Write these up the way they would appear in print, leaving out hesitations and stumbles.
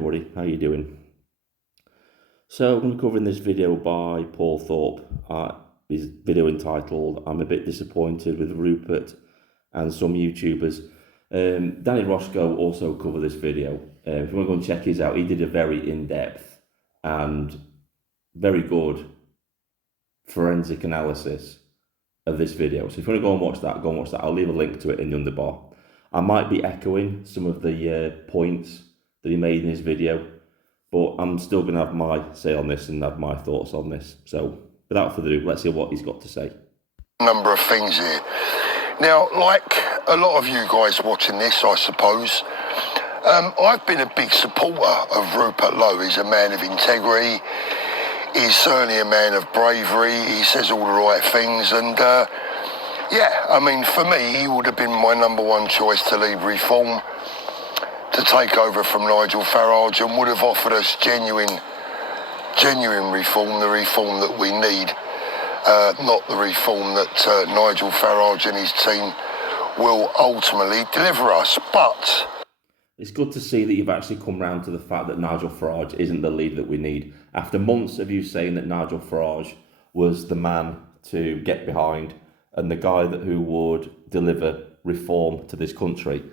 Everybody, how you doing? So I'm going to be covering this video by Paul Thorpe. His video entitled "I'm a bit disappointed with Rupert and some YouTubers." Danny Roscoe also covered this video. If you want to go and check his out, he did a very in-depth and very good forensic analysis of this video. So if you want to go and watch that, go and watch that. I'll leave a link to it in the underbar. I might be echoing some of the points that he made in his video, but I'm still going to have my say on this and have my thoughts on this. So without further ado, let's hear what he's got to say. Number of things here. Now, like a lot of you guys watching this, I suppose, I've been a big supporter of Rupert Lowe. He's a man of integrity. He's certainly a man of bravery. He says all the right things. And yeah, I mean, for me, he would have been my number one choice to lead Reform, to take over from Nigel Farage, and would have offered us genuine reform, the reform that we need, not the reform that Nigel Farage and his team will ultimately deliver us. But it's good to see that you've actually come round to the fact that Nigel Farage isn't the leader that we need. After months of you saying that Nigel Farage was the man to get behind and the guy who would deliver reform to this country,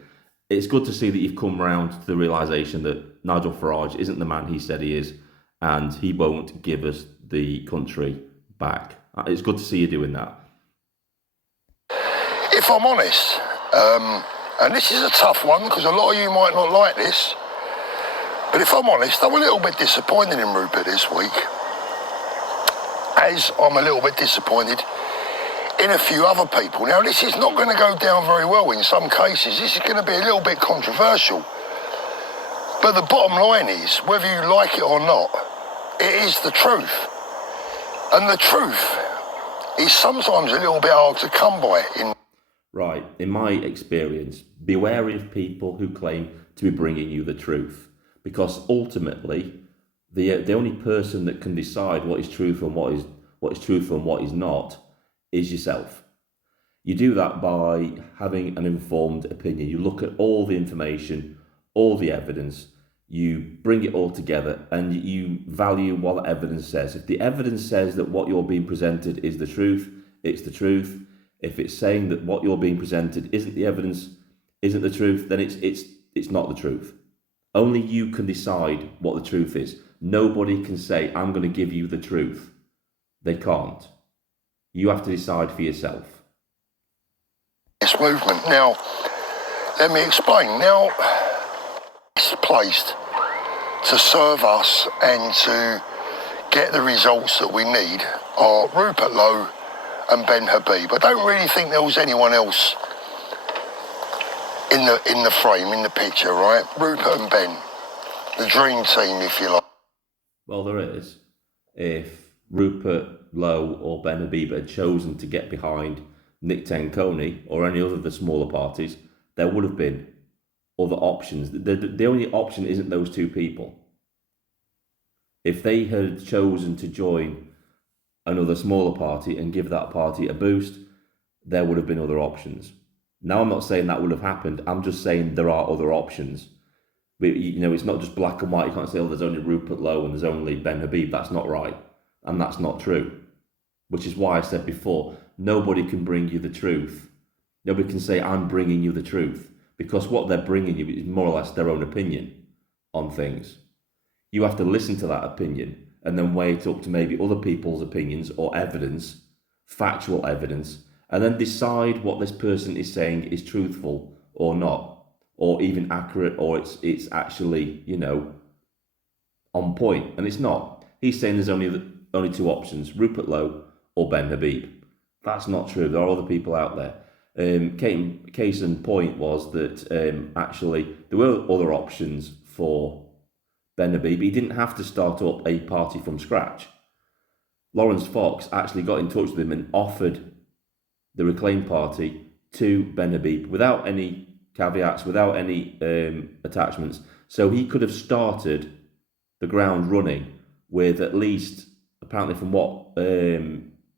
it's good to see that you've come round to the realisation that Nigel Farage isn't the man he said he is, and he won't give us the country back. It's good to see you doing that. If I'm honest, and this is a tough one because a lot of you might not like this, but if I'm honest, I'm a little bit disappointed in Rupert this week, as I'm a little bit disappointed in a few other people. Now, this is not going to go down very well in some cases. This is going to be a little bit controversial. But the bottom line is, whether you like it or not, it is the truth. And the truth is sometimes a little bit hard to come by. Right, in my experience, be wary of people who claim to be bringing you the truth. Because ultimately, the only person that can decide what is truthful and what is truthful and what is not is yourself. You do that by having an informed opinion. You look at all the information, all the evidence, you bring it all together and you value what the evidence says. If the evidence says that what you're being presented is the truth, it's the truth. If it's saying that what you're being presented isn't the evidence, isn't the truth, then it's not the truth. Only you can decide what the truth is. Nobody can say, I'm going to give you the truth. They can't. You have to decide for yourself. This movement. Now, let me explain. Now, it's placed to serve us and to get the results that we need are Rupert Lowe and Ben Habib. I don't really think there was anyone else in the frame, in the picture, right? Rupert and Ben, the dream team, if you like. Well, there is. If Rupert Lowe or Ben Habib had chosen to get behind Nick Tenconi or any other of the smaller parties, there would have been other options. The only option isn't those two people. If they had chosen to join another smaller party and give that party a boost, there would have been other options. Now, I'm not saying that would have happened. I'm just saying there are other options. But, you know, it's not just black and white. You can't say, oh, there's only Rupert Lowe and there's only Ben Habib. That's not right. And that's not true. Which is why I said before, nobody can bring you the truth. Nobody can say, I'm bringing you the truth. Because what they're bringing you is more or less their own opinion on things. You have to listen to that opinion and then weigh it up to maybe other people's opinions or evidence, factual evidence, and then decide what this person is saying is truthful or not, or even accurate, or it's actually, you know, on point. And it's not. He's saying there's only two options, Rupert Lowe or Ben Habib. That's not true. There are other people out there. Case in point was that actually there were other options for Ben Habib. He didn't have to start up a party from scratch. Lawrence Fox actually got in touch with him and offered the Reclaim Party to Ben Habib without any caveats, without any attachments. So he could have started the ground running with at least, apparently from what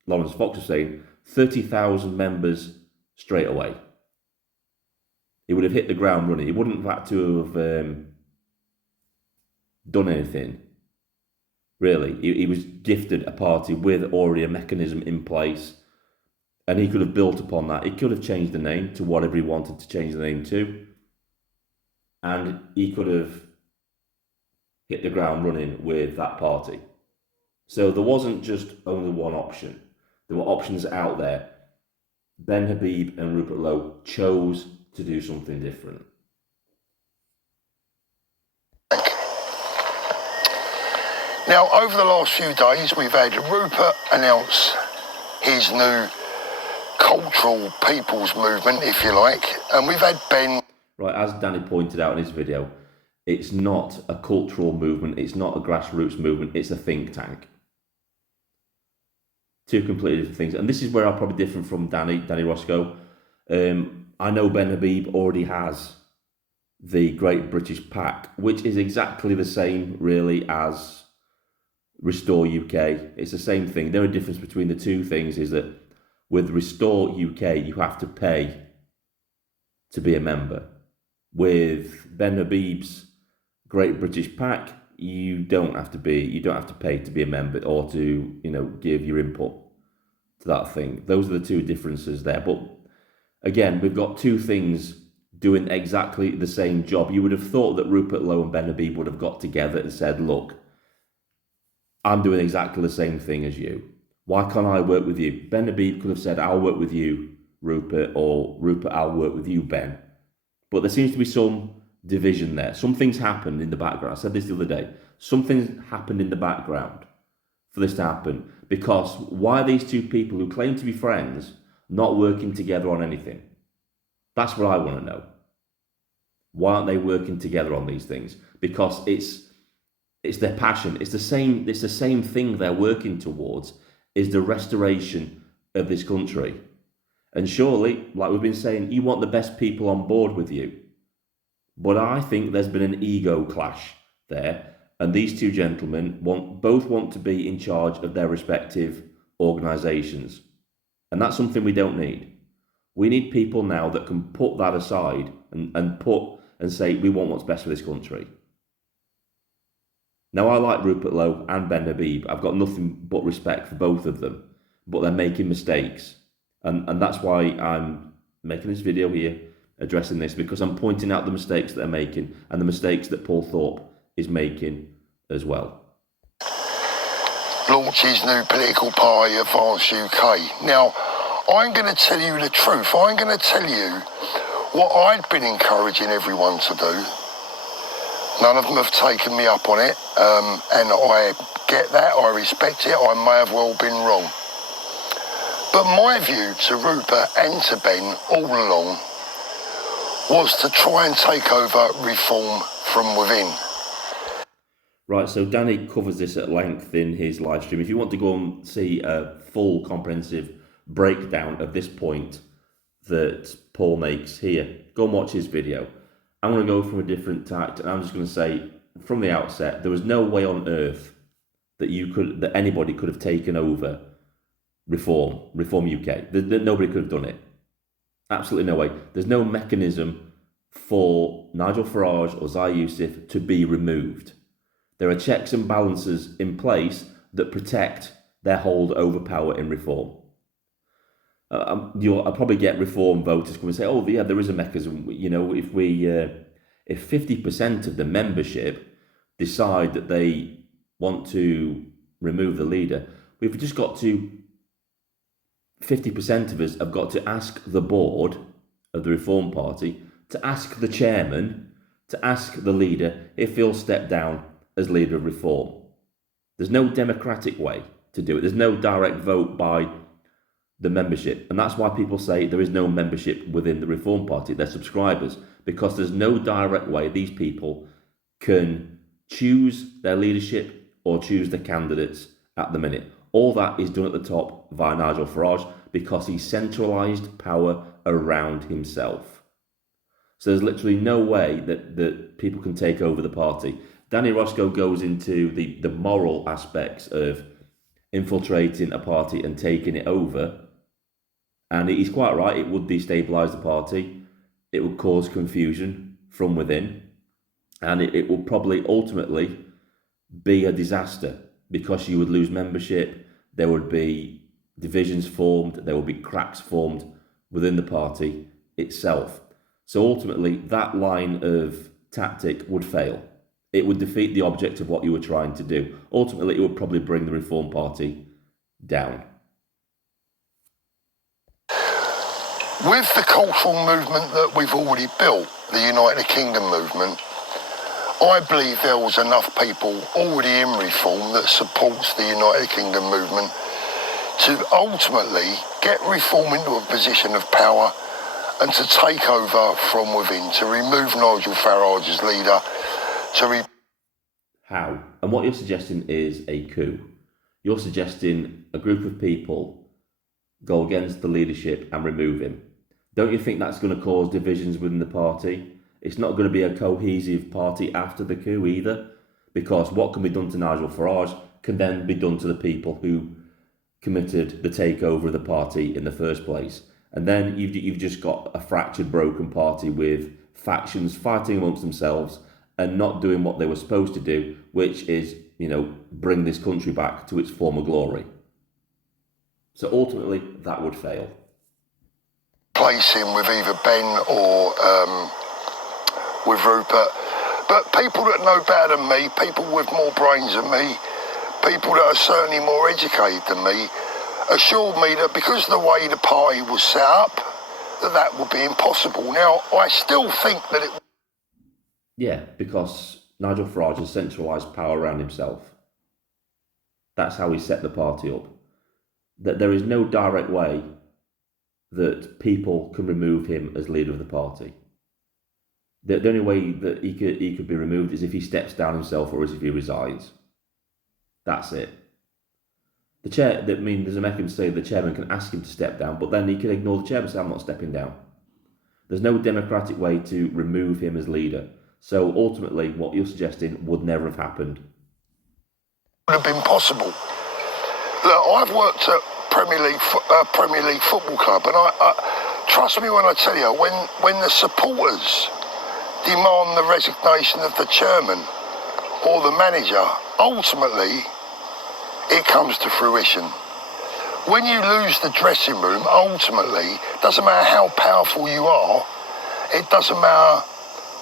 Lawrence Fox was saying, 30,000 members straight away. He would have hit the ground running. He wouldn't have had to have done anything, really. He was gifted a party with already a mechanism in place, and he could have built upon that. He could have changed the name to whatever he wanted to change the name to, and he could have hit the ground running with that party. So there wasn't just only one option. There were options out there. Ben Habib and Rupert Lowe chose to do something different. Now, over the last few days, we've had Rupert announce his new cultural people's movement, if you like, and we've had Ben... Right, as Danny pointed out in his video, it's not a cultural movement, it's not a grassroots movement, it's a think tank. Two completely different things. And this is where I'm probably different from Danny Roscoe. I know Ben Habib already has the Great British Pack, which is exactly the same, really, as Restore UK. It's the same thing. The only difference between the two things is that with Restore UK, you have to pay to be a member. With Ben Habib's Great British Pack, you don't have to pay to be a member or to, give your input to that thing. Those are the two differences there. But again, we've got two things doing exactly the same job. You would have thought that Rupert Lowe and Ben Habib would have got together and said, look, I'm doing exactly the same thing as you. Why can't I work with you? Ben Habib could have said, I'll work with you, Rupert, or Rupert, I'll work with you, Ben. But there seems to be some division there. Something's happened in the background. I said this the other day. Something's happened in the background for this to happen. Because why are these two people who claim to be friends not working together on anything? That's what I want to know. Why aren't they working together on these things? Because it's their passion. It's the same thing they're working towards, is the restoration of this country. And surely, like we've been saying, you want the best people on board with you. But I think there's been an ego clash there, and these two gentlemen both want to be in charge of their respective organisations. And that's something we don't need. We need people now that can put that aside and say, we want what's best for this country. Now, I like Rupert Lowe and Ben Habib. I've got nothing but respect for both of them, but they're making mistakes. And that's why I'm making this video here, addressing this, because I'm pointing out the mistakes that they're making and the mistakes that Paul Thorpe is making as well. Launch his new political party, Advance UK. Now, I'm going to tell you the truth. I'm going to tell you what I'd been encouraging everyone to do. None of them have taken me up on it, and I get that, I respect it, I may have well been wrong. But my view to Rupert and to Ben all along was to try and take over reform from within. Right, so Danny covers this at length in his live stream. If you want to go and see a full comprehensive breakdown of this point that Paul makes here, go and watch his video. I'm going to go from a different tact, and I'm just going to say from the outset, there was no way on earth that anybody could have taken over Reform UK. Nobody could have done it. Absolutely no way. There's no mechanism for Nigel Farage or Zai Yousaf to be removed. There are checks and balances in place that protect their hold over power in Reform. I'll probably get Reform voters come and say, "Oh, yeah, there is a mechanism. If 50% of the membership decide that they want to remove the leader, we've just got to 50% of us have got to ask the board of the Reform Party, to ask the chairman, to ask the leader if he'll step down as leader of Reform." There's no democratic way to do it. There's no direct vote by the membership. And that's why people say there is no membership within the Reform Party. They're subscribers, because there's no direct way these people can choose their leadership or choose the candidates at the minute. All that is done at the top via Nigel Farage, because he's centralised power around himself. So there's literally no way that people can take over the party. Danny Roscoe goes into the moral aspects of infiltrating a party and taking it over. And he's quite right, it would destabilise the party. It would cause confusion from within. And it will probably ultimately be a disaster because you would lose membership, there would be divisions formed, there would be cracks formed within the party itself. So ultimately, that line of tactic would fail. It would defeat the object of what you were trying to do. Ultimately, it would probably bring the Reform Party down. With the cultural movement that we've already built, the United Kingdom movement, I believe there was enough people already in Reform that supports the United Kingdom movement to ultimately get Reform into a position of power and to take over from within, to remove Nigel Farage as leader, How? And what you're suggesting is a coup. You're suggesting a group of people go against the leadership and remove him. Don't you think that's going to cause divisions within the party? It's not going to be a cohesive party after the coup either, because what can be done to Nigel Farage can then be done to the people who committed the takeover of the party in the first place. And then you've just got a fractured, broken party with factions fighting amongst themselves and not doing what they were supposed to do, which is, bring this country back to its former glory. So ultimately, that would fail. Place him with either Ben or with Rupert. But people that know better than me, people with more brains than me, people that are certainly more educated than me, assured me that because of the way the party was set up, that would be impossible. Now, I still think that it... Yeah, because Nigel Farage has centralised power around himself. That's how he set the party up. That there is no direct way that people can remove him as leader of the party. The only way that he could be removed is if he steps down himself or as if he resigns. That's it. There's a mechanism to say the chairman can ask him to step down, but then he can ignore the chairman and say, I'm not stepping down. There's no democratic way to remove him as leader. So ultimately, what you're suggesting would never have happened. Would have been possible. Look, I've worked at Premier League Football Club, and I trust me when I tell you, when the supporters demand the resignation of the chairman or the manager, ultimately it comes to fruition. When you lose the dressing room, ultimately, doesn't matter how powerful you are, it doesn't matter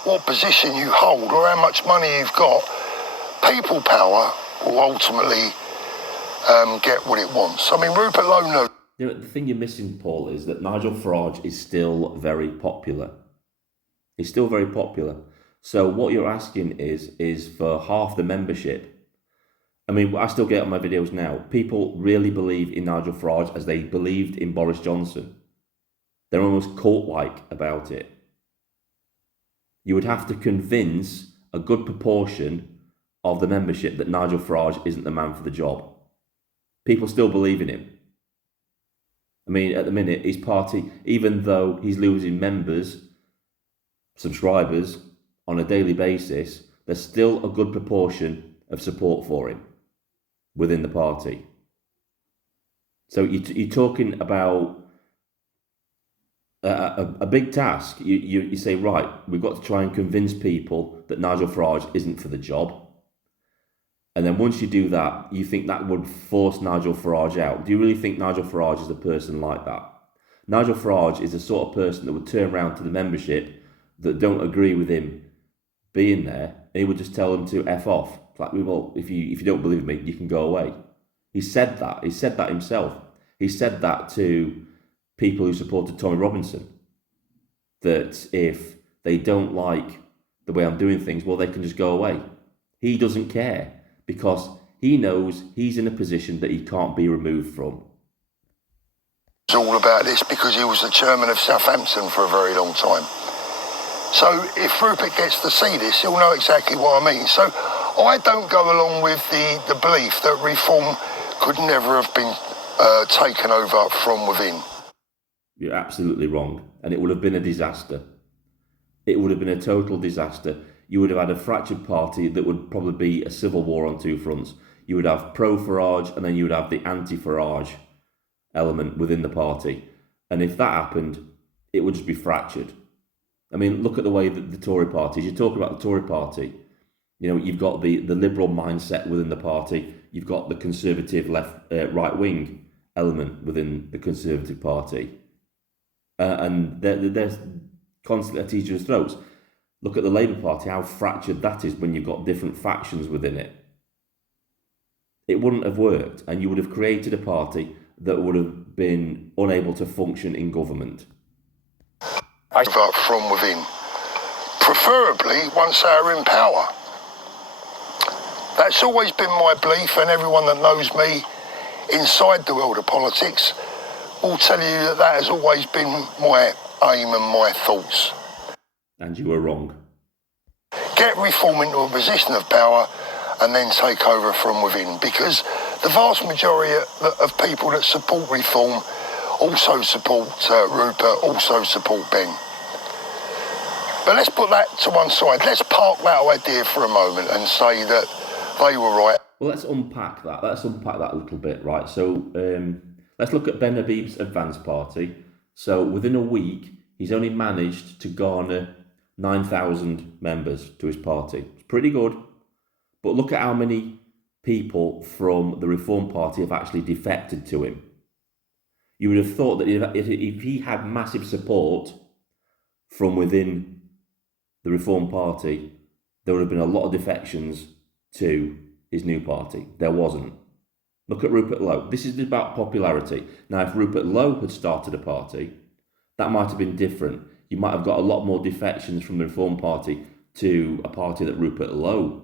what position you hold or how much money you've got, people power will ultimately get what it wants. I mean, Rupert Lowe knows. The thing you're missing, Paul, is that Nigel Farage is still very popular. He's still very popular. So what you're asking is for half the membership. I mean, I still get on my videos now. People really believe in Nigel Farage as they believed in Boris Johnson. They're almost cult-like about it. You would have to convince a good proportion of the membership that Nigel Farage isn't the man for the job. People still believe in him. I mean, at the minute, his party, even though he's losing members, subscribers, on a daily basis, there's still a good proportion of support for him within the party. So you're talking about a big task. You say, right, we've got to try and convince people that Nigel Farage isn't for the job. And then once you do that, you think that would force Nigel Farage out. Do you really think Nigel Farage is a person like that? Nigel Farage is the sort of person that would turn around to the membership that don't agree with him being there, and he would just tell them to F off. It's like, well, if you don't believe me, you can go away. He said that. He said that himself. He said that to people who supported Tommy Robinson, that if they don't like the way I'm doing things, well, they can just go away. He doesn't care because he knows he's in a position that he can't be removed from. It's all about this because he was the chairman of Southampton for a very long time. So if Rupert gets to see this, he'll know exactly what I mean. So I don't go along with the belief that reform could never have been taken over from within. You're absolutely wrong. And it would have been a disaster. It would have been a total disaster. You would have had a fractured party that would probably be a civil war on two fronts. You would have pro-Farage and then you would have the anti-Farage element within the party. And if that happened, it would just be fractured. I mean, look at the way that the Tory parties, you talk about the Tory party, You know, you've got the liberal mindset within the party. You've got the conservative right wing element within the Conservative Party, and they're constantly at each other's throats. Look at the Labour Party, how fractured that is when you've got different factions within it. It wouldn't have worked, and you would have created a party that would have been unable to function in government. From within, preferably once they are in power. That's always been my belief, and everyone that knows me inside the world of politics will tell you that that has always been my aim and my thoughts. And you were wrong. Get reform into a position of power and then take over from within, because the vast majority of people that support reform also support Rupert, also support Ben. But let's put that to one side. Let's park that idea for a moment and say that they were right. Well, let's unpack that. Let's unpack that a little bit, right? So let's look at Ben Habib's Advance Party. So within a week, he's only managed to garner 9,000 members to his party. It's pretty good. But look at how many people from the Reform Party have actually defected to him. You would have thought that if he had massive support from within the Reform Party, there would have been a lot of defections to his new party. There wasn't. Look at Rupert Lowe. This is about popularity. Now, if Rupert Lowe had started a party, that might have been different. You might have got a lot more defections from the Reform Party to a party that Rupert Lowe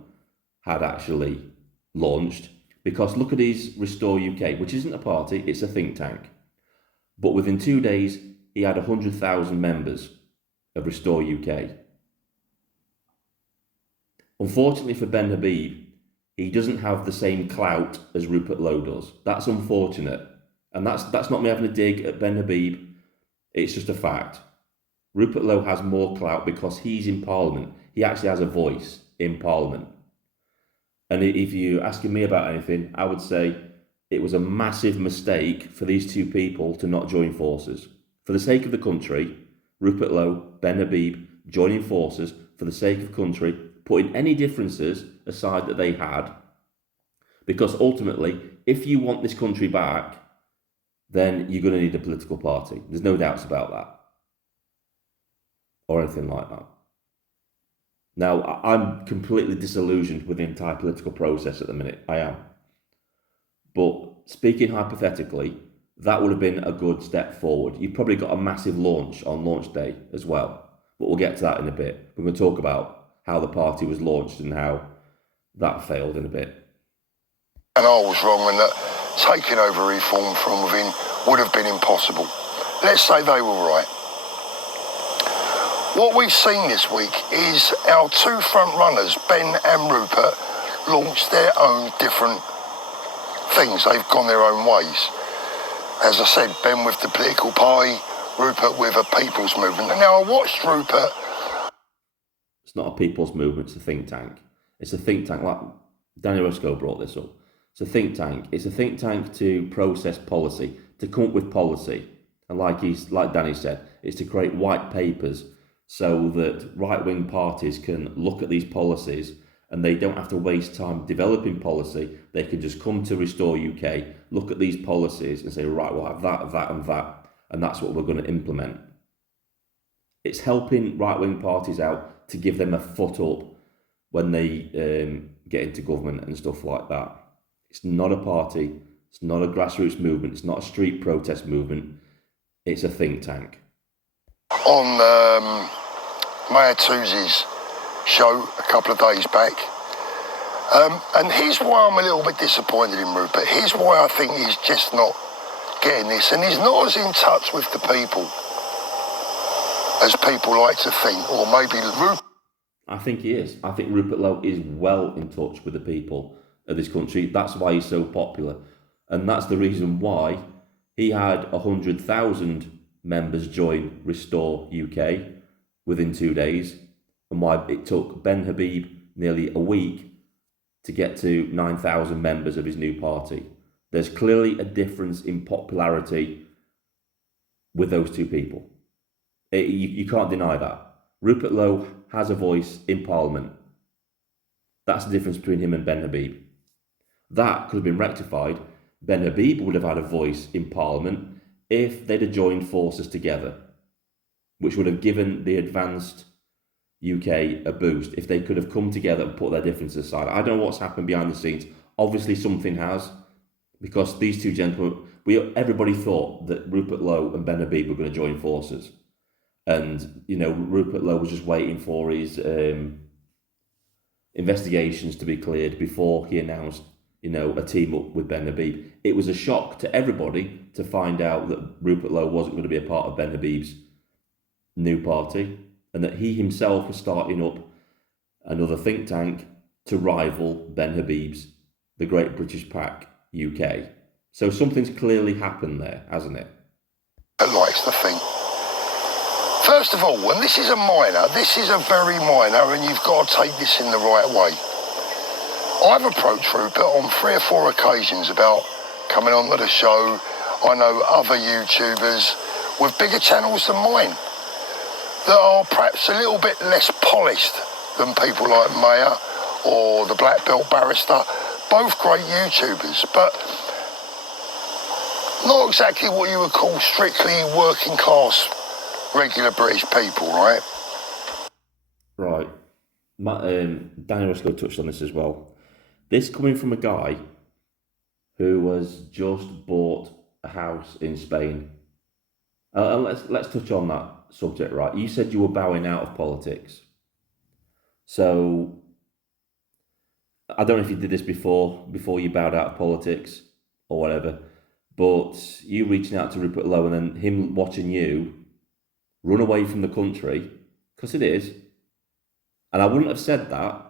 had actually launched. Because look at his Restore UK, which isn't a party, it's a think tank. But within 2 days, he had 100,000 members of Restore UK. Unfortunately for Ben Habib, he doesn't have the same clout as Rupert Lowe does. That's unfortunate. And that's not me having a dig at Ben Habib. It's just a fact. Rupert Lowe has more clout because he's in Parliament. He actually has a voice in Parliament. And if you're asking me about anything, I would say it was a massive mistake for these two people to not join forces. For the sake of the country, Rupert Lowe, Ben Habib, joining forces for the sake of country, putting any differences aside that they had, because ultimately, if you want this country back, then you're going to need a political party. There's no doubts about that. Or anything like that. Now, I'm completely disillusioned with the entire political process at the minute. I am. But speaking hypothetically, that would have been a good step forward. You've probably got a massive launch on launch day as well. But we'll get to that in a bit. We're going to talk about how the party was launched and how that failed in a bit. And I was wrong, and that taking over reform from within would have been impossible. Let's say they were right. What we've seen this week is our two front runners, Ben and Rupert, launched their own different things. They've gone their own ways. As I said, Ben with the political party, Rupert with a people's movement. And now I watched Rupert. It's not a people's movement, it's a think tank. It's a think tank, like Daniel Roscoe brought this up. It's a think tank. It's a think tank to process policy, to come up with policy. And like Danny said, it's to create white papers so that right-wing parties can look at these policies and they don't have to waste time developing policy. They can just come to Restore UK, look at these policies and say, right, we'll have that, that and that, and that's what we're going to implement. It's helping right-wing parties out to give them a foot up when they get into government and stuff like that. It's not a party, it's not a grassroots movement, it's not a street protest movement, it's a think tank. On Mayor Tuesday's show a couple of days back, and here's why I'm a little bit disappointed in Rupert. Here's why I think he's just not getting this, and he's not as in touch with the people as people like to think, or maybe Rupert. I think he is. I think Rupert Lowe is well in touch with the people of this country. That's why he's so popular, and that's the reason why he had 100,000 members join Restore UK within 2 days, and why it took Ben Habib nearly a week to get to 9,000 members of his new party. There's clearly a difference in popularity with those two people. You can't deny that. Rupert Lowe has a voice in Parliament. That's the difference between him and Ben Habib. That could have been rectified. Ben Habib would have had a voice in Parliament if they'd have joined forces together, which would have given the advanced UK a boost if they could have come together and put their differences aside. I don't know what's happened behind the scenes. Obviously something has, because these two gentlemen, everybody thought that Rupert Lowe and Ben Habib were going to join forces. And, Rupert Lowe was just waiting for his investigations to be cleared before he announced, a team up with Ben Habib. It was a shock to everybody to find out that Rupert Lowe wasn't going to be a part of Ben Habib's new party, and that he himself was starting up another think tank to rival Ben Habib's, the Great British Pack UK. So something's clearly happened there, hasn't it? Likes the thing. First of all, and this is a minor, this is a very minor, and you've got to take this in the right way. I've approached Rupert on 3 or 4 occasions about coming onto the show. I know other YouTubers with bigger channels than mine that are perhaps a little bit less polished than people like Mayer or the Black Belt Barrister. Both great YouTubers, but not exactly what you would call strictly working class, regular British people, right? Right. Daniel Roscoe touched on this as well. This coming from a guy who has just bought a house in Spain. And let's touch on that subject, right? You said you were bowing out of politics. So I don't know if you did this before you bowed out of politics or whatever, but you reaching out to Rupert Lowe and then him watching you run away from the country, because it is. And I wouldn't have said that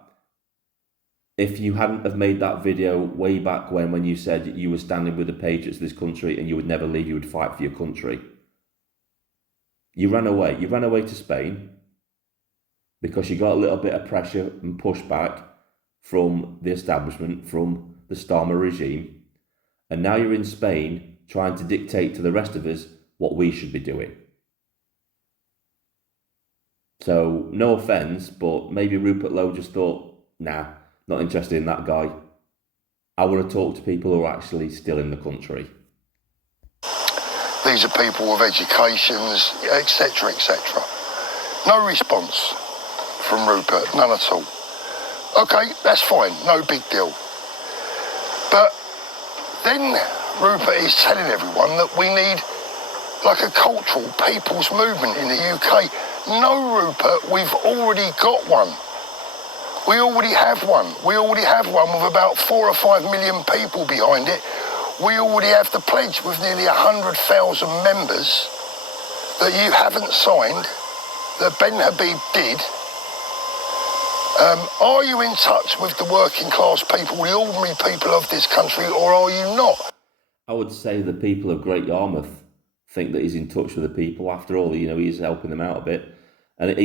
if you hadn't have made that video way back when you said you were standing with the patriots of this country and you would never leave, you would fight for your country. You ran away. You ran away to Spain because you got a little bit of pressure and pushback from the establishment, from the Starmer regime. And now you're in Spain trying to dictate to the rest of us what we should be doing. So, no offence, but maybe Rupert Lowe just thought, nah, not interested in that guy. I want to talk to people who are actually still in the country. These are people with educations, etc., etc. No response from Rupert, none at all. Okay, that's fine, no big deal. But then Rupert is telling everyone that we need like a cultural people's movement in the UK. No, Rupert, we've already got one. We already have one. We already have one with about 4 or 5 million people behind it. We already have the pledge with nearly 100,000 members that you haven't signed, that Ben Habib did. Are you in touch with the working class people, the ordinary people of this country, or are you not? I would say the people of Great Yarmouth think that he's in touch with the people. After all, he's helping them out a bit. And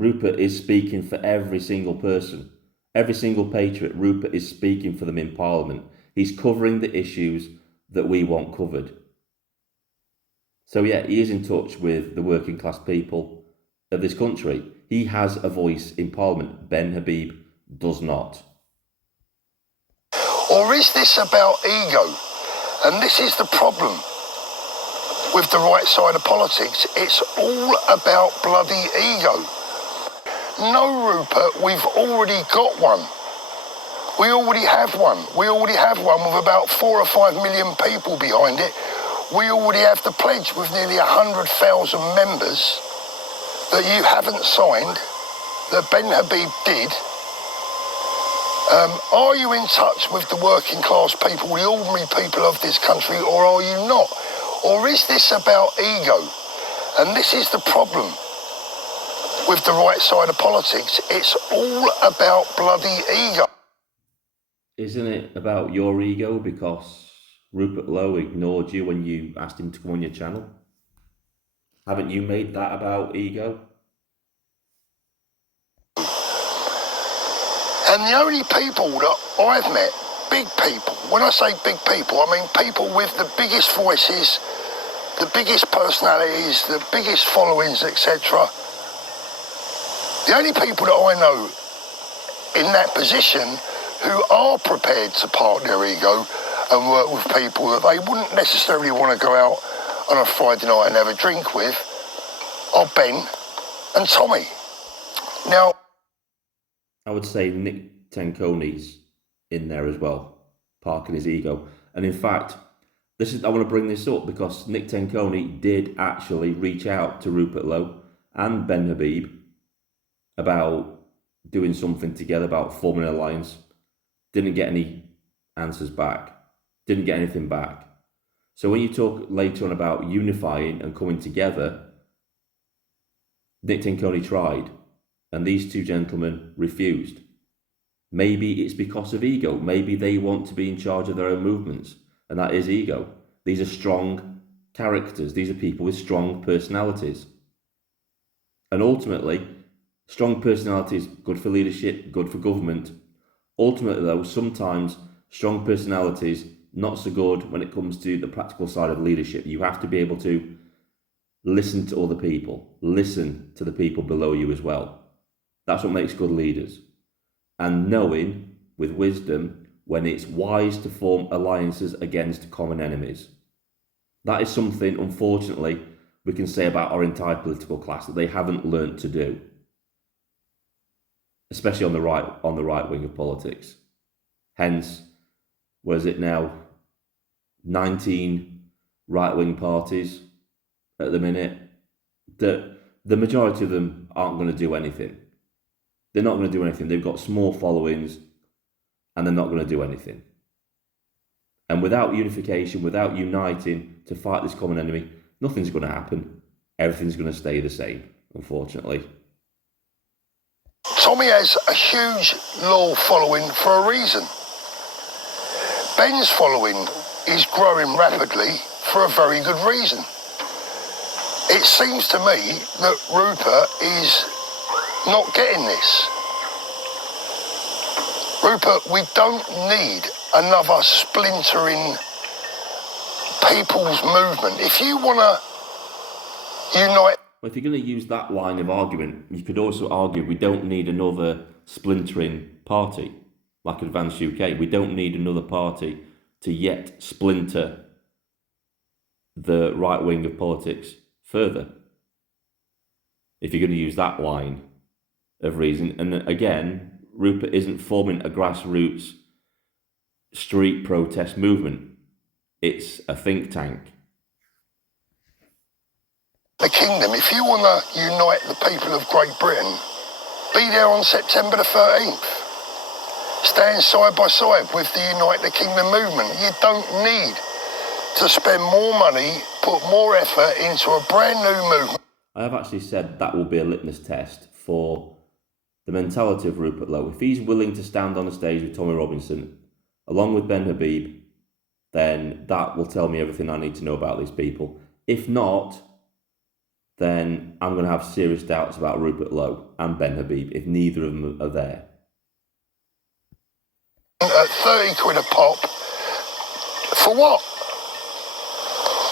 Rupert is speaking for every single person. Every single patriot, Rupert is speaking for them in Parliament. He's covering the issues that we want covered. So yeah, he is in touch with the working class people of this country. He has a voice in Parliament. Ben Habib does not. Or is this about ego? And this is the problem with the right side of politics. It's all about bloody ego. No, Rupert, we've already got one. We already have one. We already have one with about 4 or 5 million people behind it. We already have the pledge with nearly 100,000 members that you haven't signed, that Ben Habib did. Are you in touch with the working class people, the ordinary people of this country, or are you not? Or is this about ego? And this is the problem with the right side of politics. It's all about bloody ego. Isn't it about your ego because Rupert Lowe ignored you when you asked him to come on your channel? Haven't you made that about ego? And the only people that I've met, big people, when I say big people, I mean people with the biggest voices, the biggest personalities, the biggest followings, etc. The only people that I know in that position who are prepared to park their ego and work with people that they wouldn't necessarily want to go out on a Friday night and have a drink with, are Ben and Tommy. Now, I would say Nick Tenconi's in there as well, parking his ego. And in fact, I want to bring this up because Nick Tenconi did actually reach out to Rupert Lowe and Ben Habib about doing something together, about forming an alliance. Didn't get any answers back. Didn't get anything back. So when you talk later on about unifying and coming together, Nick Tenconi tried, and these two gentlemen refused. Maybe it's because of ego. Maybe they want to be in charge of their own movements, and that is ego. These are strong characters. These are people with strong personalities. And ultimately, strong personalities, good for leadership, good for government. Ultimately, though, sometimes strong personalities, not so good when it comes to the practical side of leadership. You have to be able to listen to other people, listen to the people below you as well. That's what makes good leaders. And knowing with wisdom when it's wise to form alliances against common enemies. That is something, unfortunately, we can say about our entire political class that they haven't learnt to do, especially on the right wing of politics. Hence, was it now 19 right-wing parties at the minute? That the majority of them aren't going to do anything. They're not going to do anything. They've got small followings and they're not going to do anything. And without unification, without uniting to fight this common enemy, nothing's going to happen. Everything's going to stay the same, unfortunately. Tommy has a huge loyal following for a reason. Ben's following is growing rapidly for a very good reason. It seems to me that Rupert is not getting this. Rupert, we don't need another splintering people's movement. If you want to unite... Well, if you're going to use that line of argument, you could also argue we don't need another splintering party like Advance UK. We don't need another party to yet splinter the right wing of politics further. If you're going to use that line of reason. And again, Rupert isn't forming a grassroots street protest movement. It's a think tank. The kingdom, if you want to unite the people of Great Britain, be there on September the 13th. Stand side by side with the Unite the Kingdom movement. You don't need to spend more money, put more effort into a brand new movement. I have actually said that will be a litmus test for the mentality of Rupert Lowe. If he's willing to stand on a stage with Tommy Robinson, along with Ben Habib, then that will tell me everything I need to know about these people. If not, then I'm going to have serious doubts about Rupert Lowe and Ben Habib if neither of them are there. At 30 quid a pop, for what?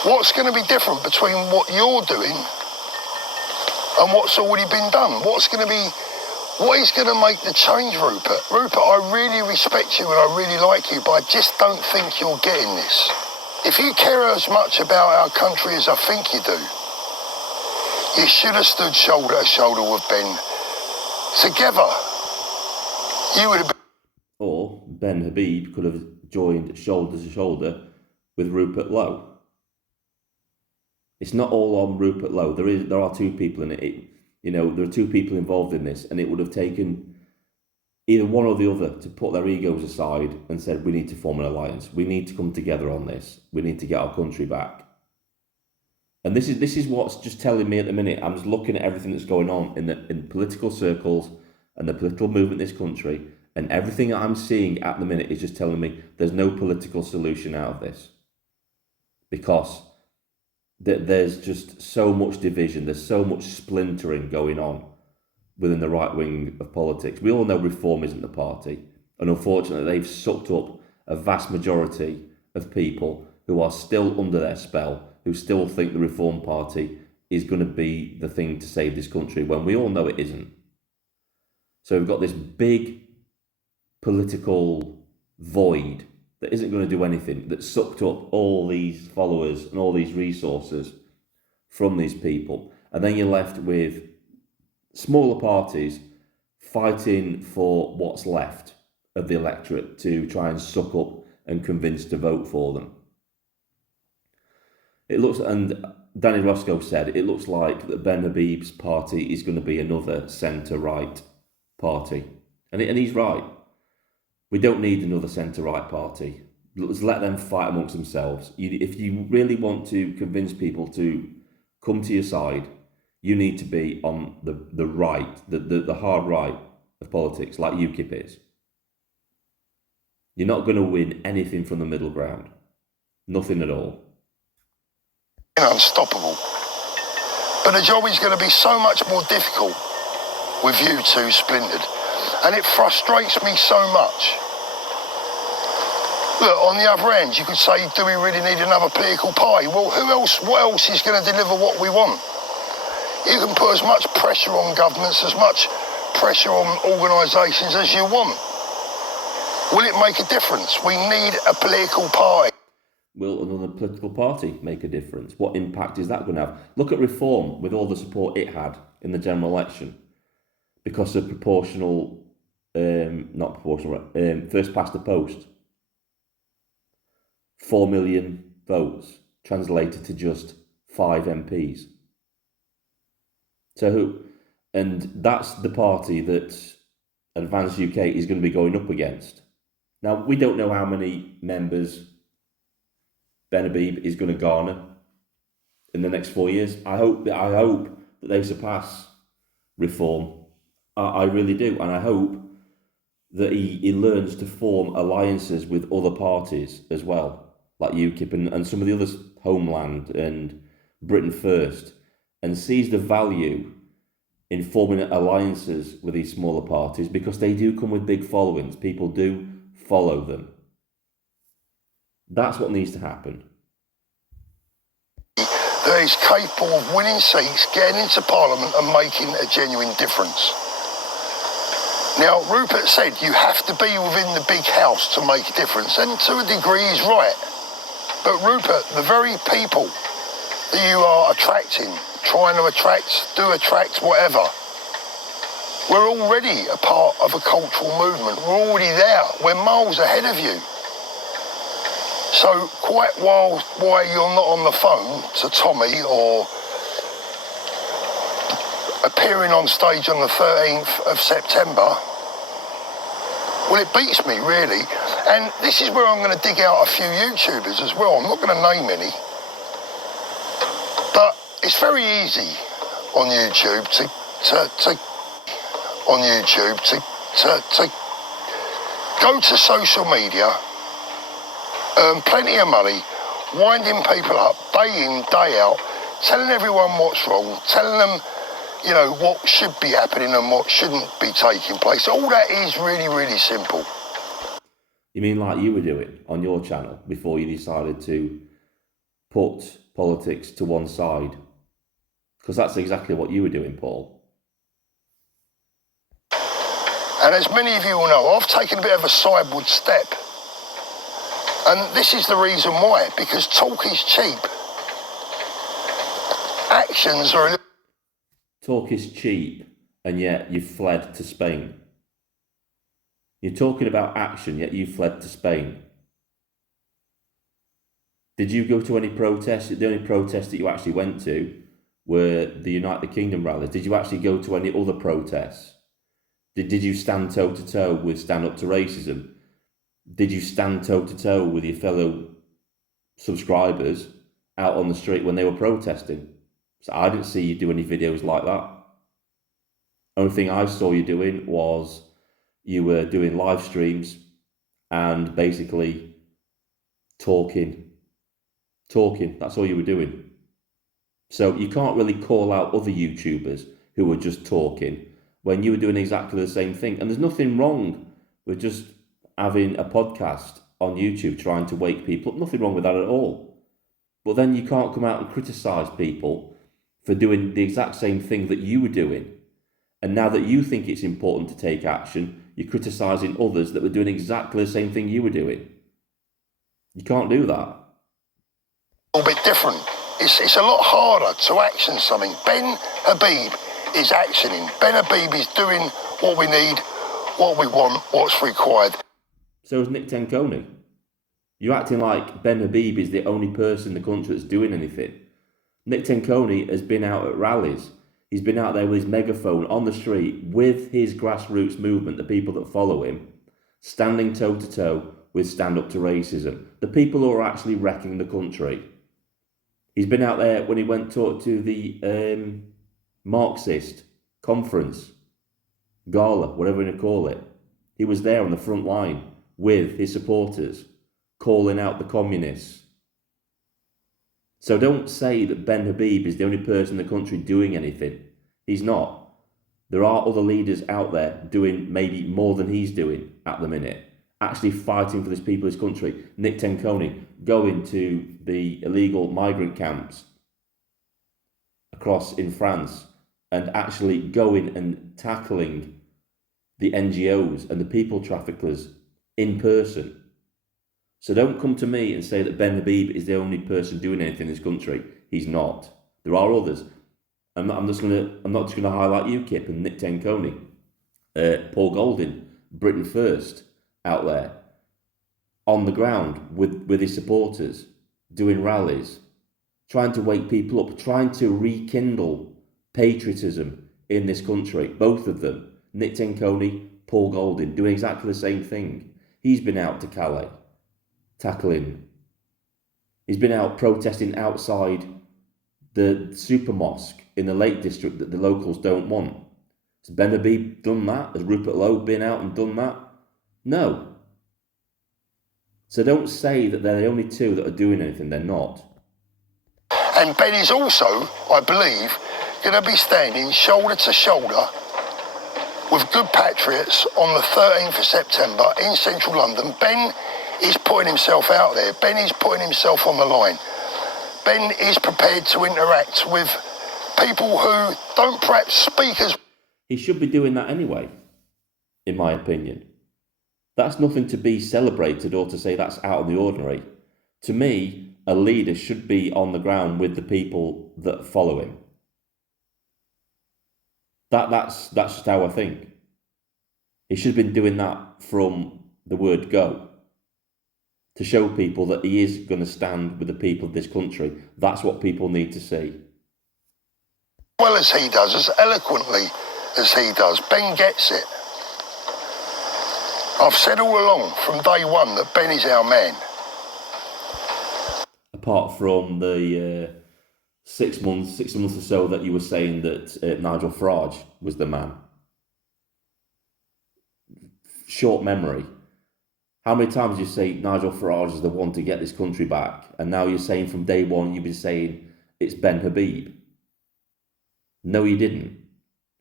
What's going to be different between what you're doing and what's already been done? What is going to make the change, Rupert? Rupert, I really respect you and I really like you, but I just don't think you're getting this. If you care as much about our country as I think you do, you should have stood shoulder to shoulder with Ben. Together, you would have been... Or Ben Habib could have joined shoulder to shoulder with Rupert Lowe. It's not all on Rupert Lowe. There are two people in it. There are two people involved in this, and it would have taken either one or the other to put their egos aside and said, we need to form an alliance. We need to come together on this. We need to get our country back. And this is what's just telling me at the minute. I'm just looking at everything that's going on in political circles and the political movement in this country, and everything I'm seeing at the minute is just telling me there's no political solution out of this. Because there's just so much division, there's so much splintering going on within the right wing of politics. We all know Reform isn't the party, and unfortunately they've sucked up a vast majority of people who are still under their spell, who still think the Reform Party is going to be the thing to save this country, when we all know it isn't. So we've got this big political void that isn't going to do anything, that sucked up all these followers and all these resources from these people. And then you're left with smaller parties fighting for what's left of the electorate to try and suck up and convince to vote for them. It looks, and Danny Roscoe said, it looks like that Ben Habib's party is going to be another centre-right party. And he's right. We don't need another centre-right party. Let's let them fight amongst themselves. If you really want to convince people to come to your side, you need to be on the right, the hard right of politics, like UKIP is. You're not going to win anything from the middle ground. Nothing at all. Unstoppable. But the job is going to be so much more difficult with you two splintered. And it frustrates me so much. Look, on the other hand, you could say, do we really need another political party? Well, what else is going to deliver what we want? You can put as much pressure on governments, as much pressure on organisations as you want. Will it make a difference? We need a political party. Will another political party make a difference? What impact is that going to have? Look at Reform, with all the support it had in the general election, because of first past the post. 4 million votes translated to just 5 MPs. And that's the party that Advance UK is going to be going up against. Now, we don't know how many members Ben Habib is going to garner in the next 4 years. I hope that they surpass Reform. I really do. And I hope that he learns to form alliances with other parties as well, like UKIP and some of the others, Homeland and Britain First, and sees the value in forming alliances with these smaller parties, because they do come with big followings. People do follow them. That's what needs to happen. That is capable of winning seats, getting into Parliament and making a genuine difference. Now, Rupert said you have to be within the big house to make a difference, and to a degree he's right. But Rupert, the very people that you are attracting, trying to attract, whatever, we're already a part of a cultural movement. We're already there. We're miles ahead of you. So quite while you're not on the phone to Tommy or appearing on stage on the 13th of September, well, it beats me, really. And this is where I'm going to dig out a few YouTubers as well. I'm not going to name any. But it's very easy on YouTube to go to social media, earn plenty of money, winding people up day in, day out, telling everyone what's wrong, telling them, you know, what should be happening and what shouldn't be taking place. All that is really, really simple. You mean like you were doing on your channel before you decided to put politics to one side? Because that's exactly what you were doing, Paul. And as many of you will know, I've taken a bit of a sideward step. And this is the reason why, because talk is cheap. Actions are a little... Talk is cheap, and yet you've fled to Spain. You're talking about action, yet you fled to Spain. Did you go to any protests? The only protests that you actually went to were the United Kingdom rallies. Did you actually go to any other protests? Did you stand toe-to-toe with Stand Up to Racism? Did you stand toe-to-toe with your fellow subscribers out on the street when they were protesting? So I didn't see you do any videos like that. Only thing I saw you doing was you were doing live streams and basically talking. That's all you were doing. So you can't really call out other YouTubers who were just talking when you were doing exactly the same thing. And there's nothing wrong with just having a podcast on YouTube trying to wake people up. Nothing wrong with that at all. But then you can't come out and criticise people for doing the exact same thing that you were doing. And now that you think it's important to take action, you're criticising others that were doing exactly the same thing you were doing. You can't do that. A little bit different. It's a lot harder to action something. Ben Habib is actioning. Ben Habib is doing what we need, what we want, what's required. So is Nick Tenconi. You're acting like Ben Habib is the only person in the country that's doing anything. Nick Tenconi has been out at rallies. He's been out there with his megaphone on the street with his grassroots movement, the people that follow him, standing toe-to-toe with Stand Up to Racism, the people who are actually wrecking the country. He's been out there when he went to talk to the Marxist conference, gala, whatever you call it. He was there on the front line with his supporters, calling out the communists. So don't say that Ben Habib is the only person in the country doing anything. He's not. There are other leaders out there doing maybe more than he's doing at the minute, actually fighting for this people, this country. Nick Tenconi going to the illegal migrant camps across in France and actually going and tackling the NGOs and the people traffickers in person. So don't come to me and say that Ben Habib is the only person doing anything in this country. He's not. There are others. I'm not just going to highlight UKIP and Nick Tenconi. Paul Golding, Britain First, out there on the ground with his supporters, doing rallies, trying to wake people up, trying to rekindle patriotism in this country. Both of them, Nick Tenconi, Paul Golding, doing exactly the same thing. He's been out to Calais, tackling. He's been out protesting outside the super mosque in the Lake District that the locals don't want. Has Ben Habib done that? Has Rupert Lowe been out and done that? No. So don't say that they're the only two that are doing anything. They're not. And Ben is also, I believe, going to be standing shoulder to shoulder with good patriots on the 13th of September in central London. Ben is putting himself out there. Ben is putting himself on the line. Ben is prepared to interact with people who don't perhaps speak as... He should be doing that anyway, in my opinion. That's nothing to be celebrated or to say that's out of the ordinary. To me, a leader should be on the ground with the people that follow him. That's just how I think. He should have been doing that from the word go, to show people that he is going to stand with the people of this country. That's what people need to see. Well as he does, as eloquently as he does, Ben gets it. I've said all along from day one that Ben is our man. Apart from the 6 months or so that you were saying that Nigel Farage was the man. Short memory. How many times you say Nigel Farage is the one to get this country back, and now you're saying from day one you've been saying it's Ben Habib? No, you didn't.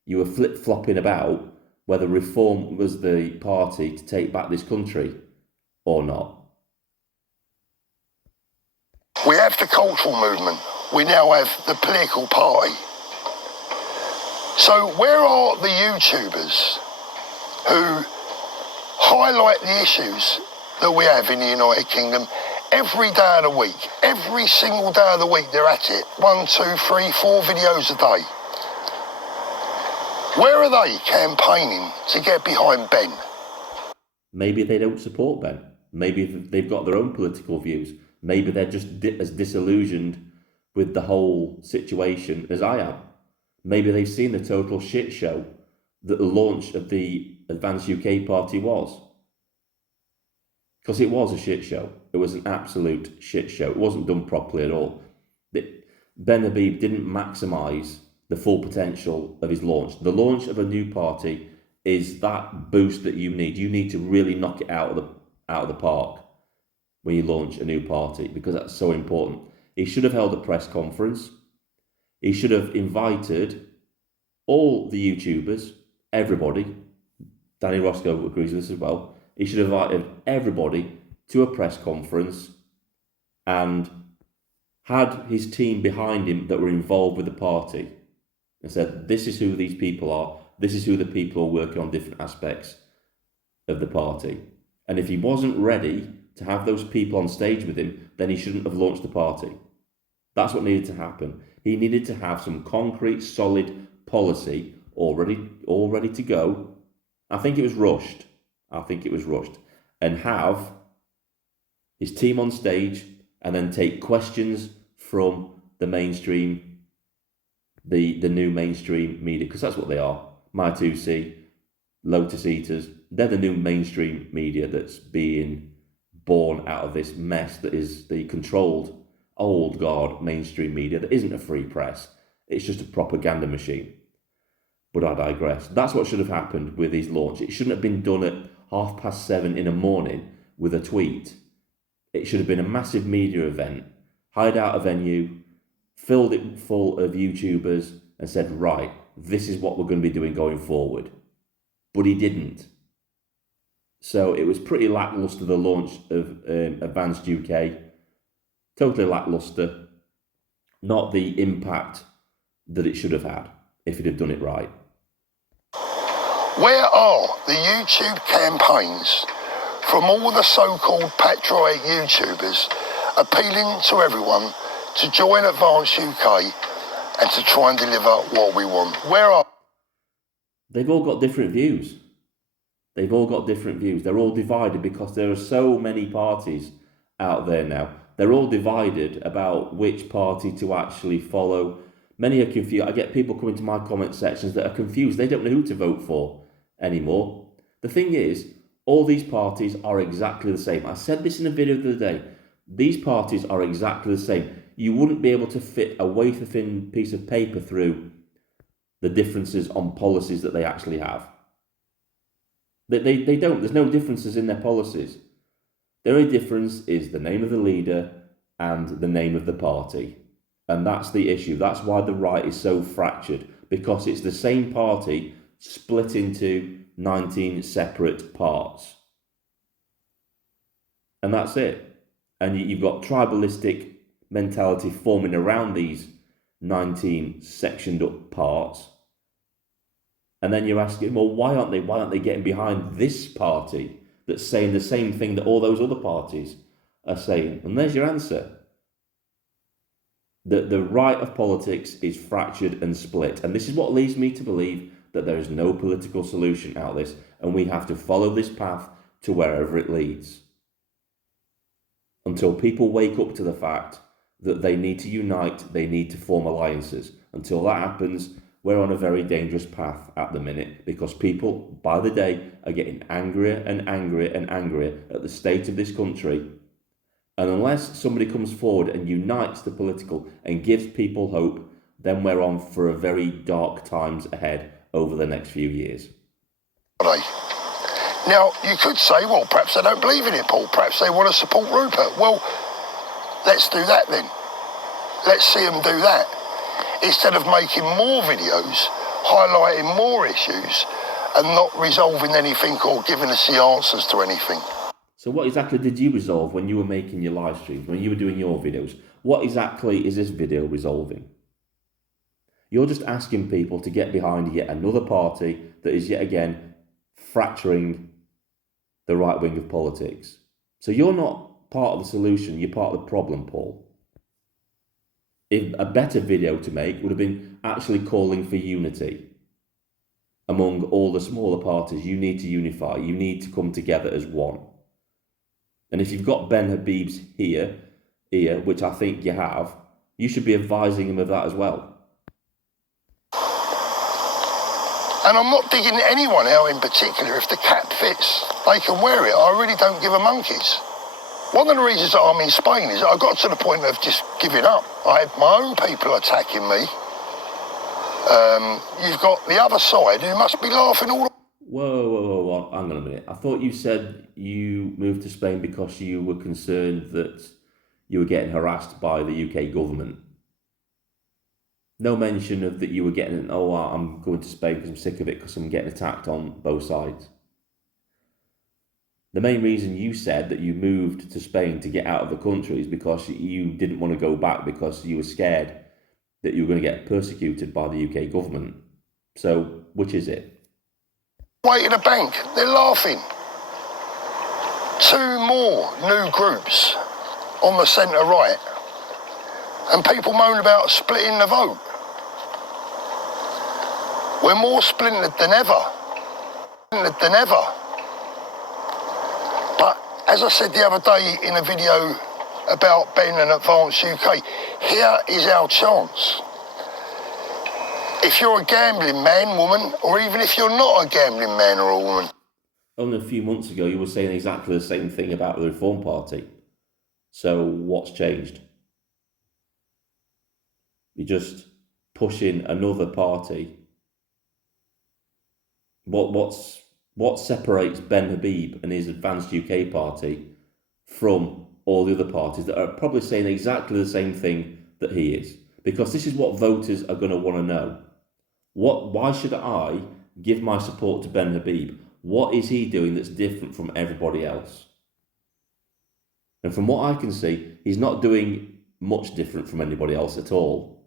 You were flip-flopping about whether Reform was the party to take back this country or not. We have the cultural movement. We now have the political party. So where are the YouTubers who highlight the issues that we have in the United Kingdom every day of the week? Every single day of the week they're at it. 1, 2, 3, 4 videos a day. Where are they campaigning to get behind Ben? Maybe they don't support Ben. Maybe they've got their own political views. Maybe they're just as disillusioned with the whole situation as I am. Maybe they've seen the total shit show that the launch of the Advanced UK Party was. Because it was a shit show. It was an absolute shit show. It wasn't done properly at all. Ben Habib didn't maximise the full potential of his launch. The launch of a new party is that boost that you need. You need to really knock it out of the park when you launch a new party, because that's so important. He should have held a press conference. He should have invited all the YouTubers, everybody. Danny Roscoe agrees with this as well. He should have invited everybody to a press conference and had his team behind him that were involved with the party and said, this is who these people are. This is who the people are working on different aspects of the party. And if he wasn't ready to have those people on stage with him, then he shouldn't have launched the party. That's what needed to happen. He needed to have some concrete, solid policy all ready to go. I think it was rushed. And have his team on stage and then take questions from the mainstream, the new mainstream media, because that's what they are. My 2C, Lotus Eaters, they're the new mainstream media that's being born out of this mess that is the controlled, old guard mainstream media that isn't a free press. It's just a propaganda machine. But I digress. That's what should have happened with his launch. It shouldn't have been done at 7:30 in the morning with a tweet. It should have been a massive media event, hired out a venue, filled it full of YouTubers and said, right, this is what we're going to be doing going forward. But he didn't. So it was pretty lackluster, the launch of Advanced UK. Totally lackluster. Not the impact that it should have had if he'd have done it right. Where are the YouTube campaigns from all the so-called patriotic YouTubers appealing to everyone to join Advance UK and to try and deliver what we want? Where are... They've all got different views. They're all divided because there are so many parties out there now. They're all divided about which party to actually follow. Many are confused. I get people coming to my comment sections that are confused. They don't know who to vote for anymore. The thing is, all these parties are exactly the same. I said this in a video the other day. These parties are exactly the same. You wouldn't be able to fit a wafer-thin piece of paper through the differences on policies that they actually have. They don't. There's no differences in their policies. The only difference is the name of the leader and the name of the party. And that's the issue. That's why the right is so fractured, because it's the same party split into 19 separate parts. And that's it. And you've got tribalistic mentality forming around these 19 sectioned up parts. And then you're asking, well, why aren't they getting behind this party that's saying the same thing that all those other parties are saying? And there's your answer. The right of politics is fractured and split. And this is what leads me to believe that there is no political solution out of this, and we have to follow this path to wherever it leads. Until people wake up to the fact that they need to unite, they need to form alliances. Until that happens, we're on a very dangerous path at the minute, because people, by the day, are getting angrier and angrier and angrier at the state of this country. And unless somebody comes forward and unites the political and gives people hope, then we're on for a very dark times ahead over the next few years. Now, you could say, well, perhaps they don't believe in it, Paul. Perhaps they want to support Rupert. Well, let's do that then. Let's see them do that. Instead of making more videos, highlighting more issues, and not resolving anything or giving us the answers to anything. So what exactly did you resolve when you were making your live streams, when you were doing your videos? What exactly is this video resolving? You're just asking people to get behind yet another party that is yet again fracturing the right wing of politics. So you're not part of the solution, you're part of the problem, Paul. If a better video to make would have been actually calling for unity among all the smaller parties. You need to unify, you need to come together as one. And if you've got Ben Habib's ear, which I think you have, you should be advising him of that as well. And I'm not digging anyone out in particular. If the cap fits, they can wear it. I really don't give a monkeys. One of the reasons that I'm in Spain is that I got to the point of just giving up. I had my own people attacking me. You've got the other side who must be laughing all the... Whoa, hang on a minute. I thought you said you moved to Spain because you were concerned that you were getting harassed by the UK government. No mention of that you were getting, I'm going to Spain because I'm sick of it because I'm getting attacked on both sides. The main reason you said that you moved to Spain to get out of the country is because you didn't want to go back because you were scared that you were going to get persecuted by the UK government. So, which is it? Way to the bank. They're laughing. 2 more new groups on the centre right, and people moan about splitting the vote. We're more splintered than ever. But as I said the other day in a video about Ben and Advance UK, here is our chance. If you're a gambling man, woman, or even if you're not a gambling man or a woman. Only a few months ago, you were saying exactly the same thing about the Reform Party. So what's changed? You're just pushing another party. What separates Ben Habib and his Advanced UK Party from all the other parties that are probably saying exactly the same thing that he is? Because this is what voters are going to want to know. Why should I give my support to Ben Habib? What is he doing that's different from everybody else? And from what I can see, he's not doing much different from anybody else at all.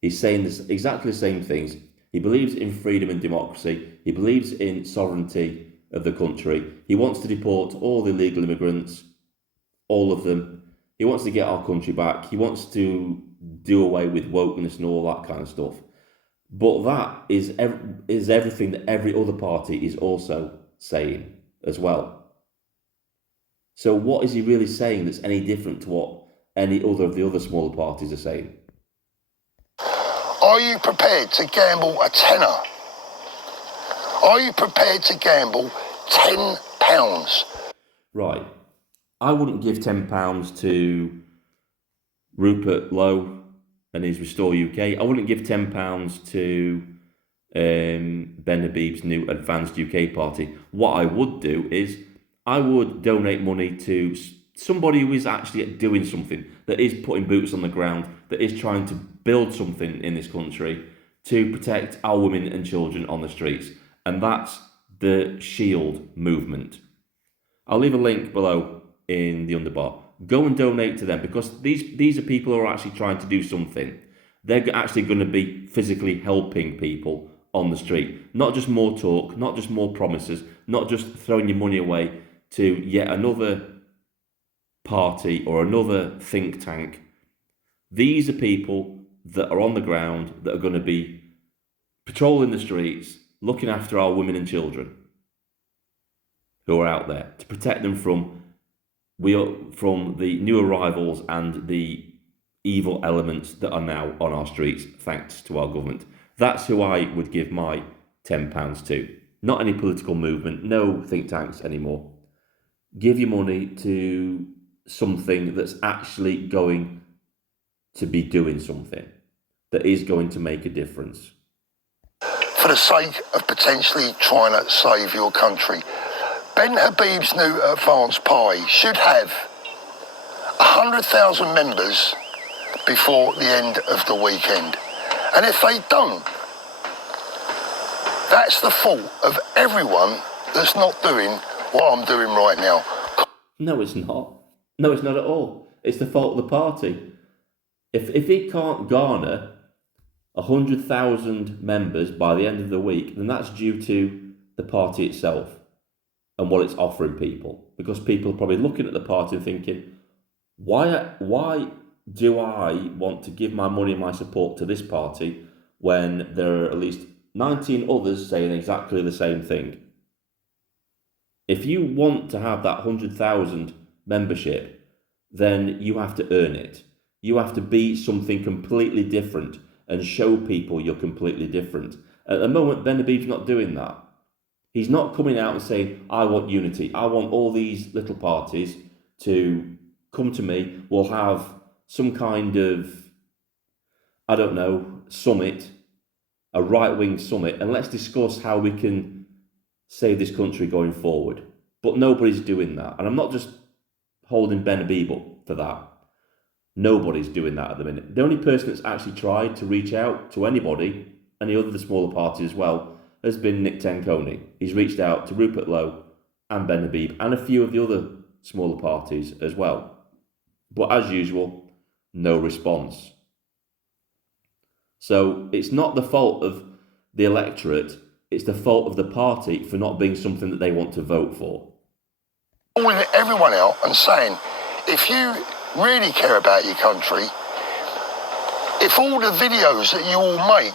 He's saying exactly the same things. He believes in freedom and democracy. He believes in sovereignty of the country. He wants to deport all the illegal immigrants, all of them. He wants to get our country back. He wants to do away with wokeness and all that kind of stuff. But that is everything that every other party is also saying as well. So what is he really saying that's any different to what any other of the other smaller parties are saying? Are you prepared to gamble a tenner? Are you prepared to gamble £10? Right. I wouldn't give £10 to Rupert Lowe and his Restore UK. I wouldn't give £10 to Ben Habib's new Advanced UK Party. What I would do is I would donate money to somebody who is actually doing something, that is putting boots on the ground, that is trying to build something in this country to protect our women and children on the streets. And that's the Shield movement. I'll leave a link below in the underbar. Go and donate to them, because these are people who are actually trying to do something. They're actually going to be physically helping people on the street. Not just more talk, not just more promises, not just throwing your money away to yet another party or another think tank. These are people that are on the ground, that are going to be patrolling the streets, looking after our women and children who are out there, to protect them from the new arrivals and the evil elements that are now on our streets, thanks to our government. That's who I would give my £10 to. Not any political movement, no think tanks anymore. Give your money to something that's actually going to be doing something, that is going to make a difference. For the sake of potentially trying to save your country, Ben Habib's new Advance Party should have 100,000 members before the end of the weekend. And if they don't, that's the fault of everyone that's not doing what I'm doing right now. No, it's not. No, it's not at all. It's the fault of the party. If it can't garner 100,000 members by the end of the week, then that's due to the party itself and what it's offering people. Because people are probably looking at the party and thinking, why do I want to give my money and my support to this party when there are at least 19 others saying exactly the same thing? If you want to have that 100,000 membership, then you have to earn it. You have to be something completely different and show people you're completely different. At the moment, Ben Habib's not doing that. He's not coming out and saying, I want unity. I want all these little parties to come to me. We'll have some kind of, I don't know, summit, a right-wing summit, and let's discuss how we can save this country going forward. But nobody's doing that. And I'm not just holding Ben Habib up for that. Nobody's doing that at the minute. The only person that's actually tried to reach out to anybody, any other smaller party as well, has been Nick Tenconi. He's reached out to Rupert Lowe and Ben Habib and a few of the other smaller parties as well. But as usual, no response. So it's not the fault of the electorate, it's the fault of the party for not being something that they want to vote for. calling everyone out and saying, if you really care about your country, if all the videos that you all make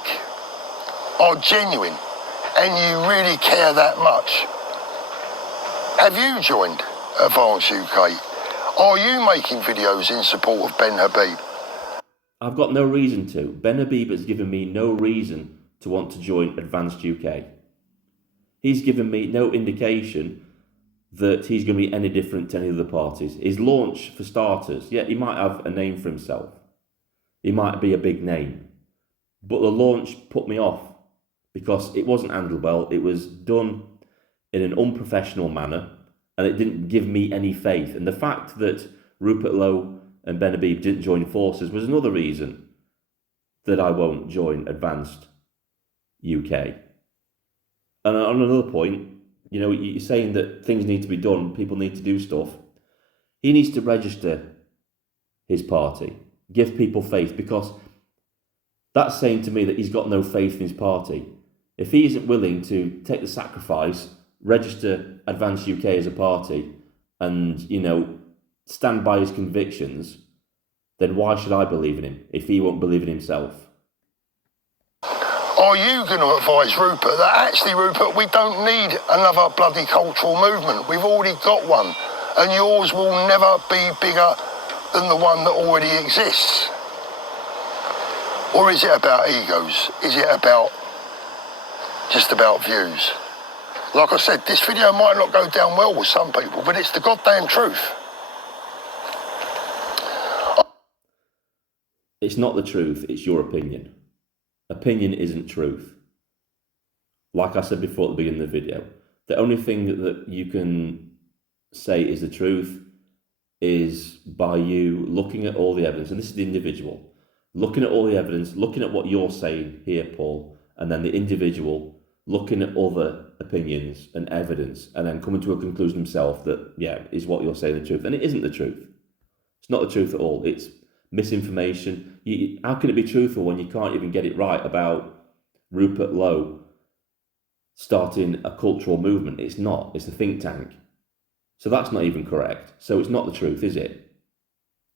are genuine and you really care that much, have you joined Advance UK? Are you making videos in support of Ben Habib? I've got no reason to. Ben Habib has given me no reason to want to join Advanced UK. He's given me no indication that he's going to be any different to any other parties. His launch, for starters, yeah, he might have a name for himself. He might be a big name. But the launch put me off because it wasn't handled well. It was done in an unprofessional manner and it didn't give me any faith. And the fact that Rupert Lowe and Ben Habib didn't join forces was another reason that I won't join Advanced UK. And on another point, you know, you're saying that things need to be done, people need to do stuff. He needs to register his party, give people faith, because that's saying to me that he's got no faith in his party. If he isn't willing to take the sacrifice, register Advance UK as a party, and, you know, stand by his convictions, then why should I believe in him if he won't believe in himself? Are you going to advise Rupert that actually, Rupert, we don't need another bloody cultural movement? We've already got one, and yours will never be bigger than the one that already exists? Or is it about egos? Is it about just about views? Like I said, this video might not go down well with some people, but it's the goddamn truth. It's not the truth, it's your opinion. Opinion isn't truth. Like I said before at the beginning of the video, the only thing that you can say is the truth is by you looking at all the evidence, and this is the individual, looking at all the evidence, looking at what you're saying here, Paul, and then the individual looking at other opinions and evidence, and then coming to a conclusion himself that, yeah, is what you're saying the truth. And it isn't the truth. It's not the truth at all. It's misinformation. How can it be truthful when you can't even get it right about Rupert Lowe starting a cultural movement? It's not. It's a think tank. So that's not even correct. So it's not the truth, is it?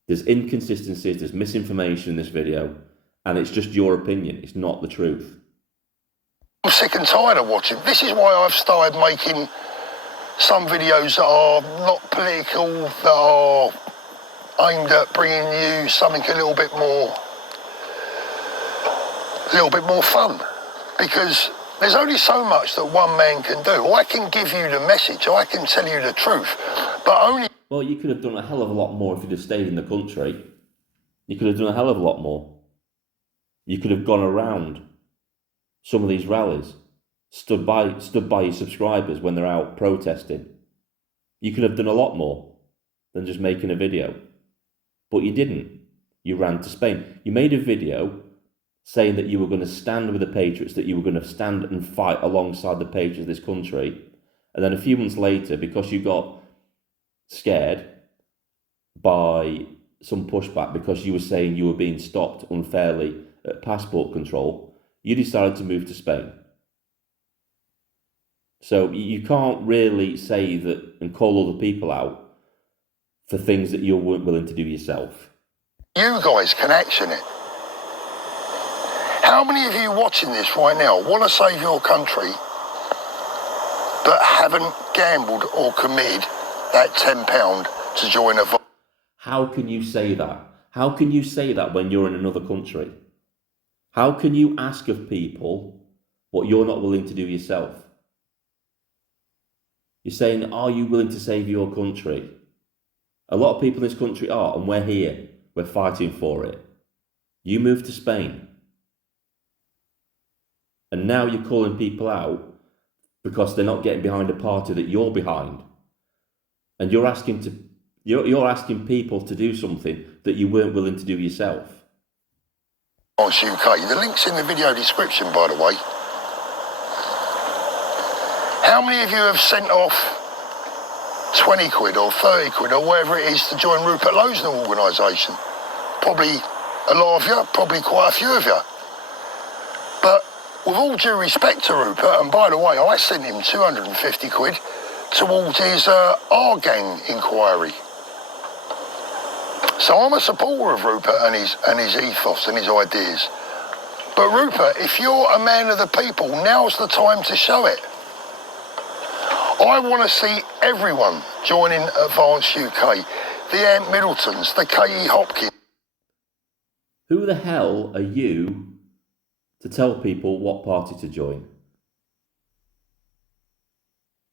There's inconsistencies, there's misinformation in this video, and it's just your opinion. It's not the truth. I'm sick and tired of watching. This is why I've started making some videos that are not political, that are aimed at bringing you something a little bit more fun. Because there's only so much that one man can do. I can give you the message, I can tell you the truth, but only... Well, you could have done a hell of a lot more if you'd have stayed in the country. You could have done a hell of a lot more. You could have gone around some of these rallies, stood by your subscribers when they're out protesting. You could have done a lot more than just making a video. But you didn't. You ran to Spain. You made a video saying that you were going to stand with the patriots, that you were going to stand and fight alongside the patriots of this country. And then a few months later, because you got scared by some pushback, because you were saying you were being stopped unfairly at passport control, you decided to move to Spain. So you can't really say that and call other people out for things that you weren't willing to do yourself. You guys can action it. How many of you watching this right now want to save your country but haven't gambled or committed that £10 to join a... How can you say that? How can you say that when you're in another country? How can you ask of people what you're not willing to do yourself? You're saying, are you willing to save your country? A lot of people in this country are, and we're here. We're fighting for it. You moved to Spain. And now you're calling people out because they're not getting behind a party that you're behind. And you're asking people to do something that you weren't willing to do yourself. UK. The link's in the video description, by the way. How many of you have sent off 20 quid or 30 quid or whatever it is to join Rupert Lowe's organisation? Probably a lot of you, probably quite a few of you. But with all due respect to Rupert, and by the way, I sent him 250 quid towards his R-gang inquiry. So I'm a supporter of Rupert and his ethos and his ideas. But Rupert, if you're a man of the people, now's the time to show it. I want to see everyone joining Advance UK. The Ant Middletons, the K.E. Hopkins. Who the hell are you to tell people what party to join?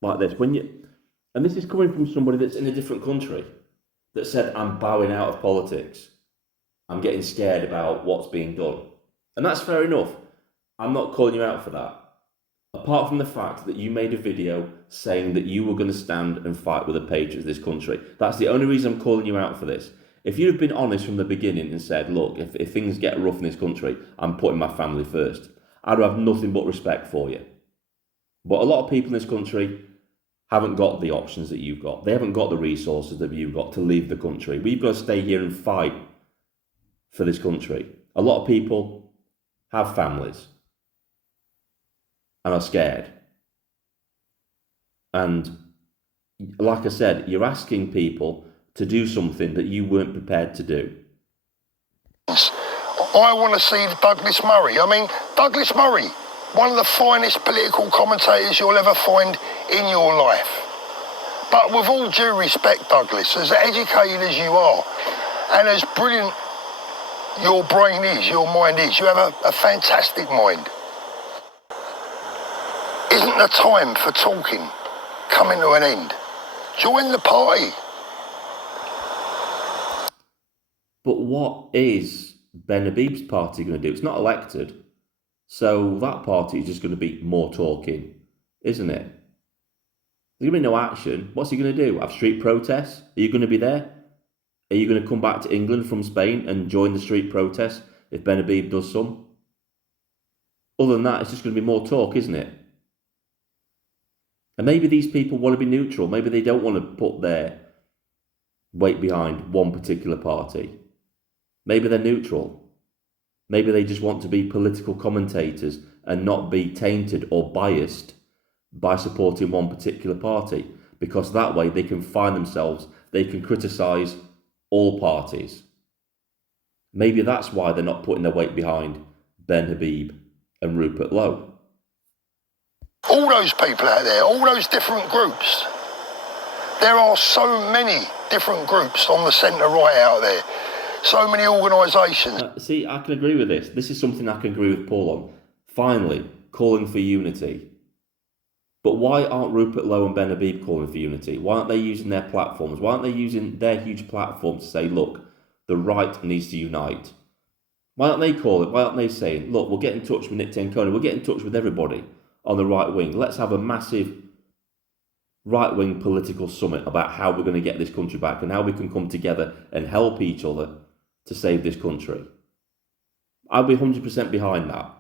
Like this, and this is coming from somebody that's in a different country that said, I'm bowing out of politics. I'm getting scared about what's being done. And that's fair enough. I'm not calling you out for that. Apart from the fact that you made a video saying that you were going to stand and fight with the patriots of this country. That's the only reason I'm calling you out for this. If you'd have been honest from the beginning and said, look, if things get rough in this country, I'm putting my family first, I'd have nothing but respect for you. But a lot of people in this country haven't got the options that you've got. They haven't got the resources that you've got to leave the country. We've got to stay here and fight for this country. A lot of people have families and are scared. And like I said, you're asking people to do something that you weren't prepared to do. I want to see Douglas Murray. I mean, Douglas Murray, one of the finest political commentators you'll ever find in your life. But with all due respect, Douglas, as educated as you are, and as brilliant your brain is, your mind is, you have a fantastic mind. Isn't the time for talking coming to an end? Join the party. But what is Ben Habib's party going to do? It's not elected. So that party is just going to be more talking, isn't it? There's going to be no action. What's he going to do? Have street protests? Are you going to be there? Are you going to come back to England from Spain and join the street protests if Ben Habib does some? Other than that, it's just going to be more talk, isn't it? And maybe these people want to be neutral. Maybe they don't want to put their weight behind one particular party. Maybe they're neutral. Maybe they just want to be political commentators and not be tainted or biased by supporting one particular party, because that way they can find themselves, they can criticise all parties. Maybe that's why they're not putting their weight behind Ben Habib and Rupert Lowe. All those people out there, all those different groups. There are so many different groups on the centre right out there. So many organisations. See, I can agree with this. This is something I can agree with Paul on. Finally, calling for unity. But why aren't Rupert Lowe and Ben Habib calling for unity? Why aren't they using their platforms? Why aren't they using their huge platforms to say, look, the right needs to unite? Why aren't they calling? Why aren't they saying, look, we'll get in touch with Nick Tenconi, we'll get in touch with everybody on the right wing. Let's have a massive right-wing political summit about how we're going to get this country back and how we can come together and help each other to save this country. I'll be 100% behind that,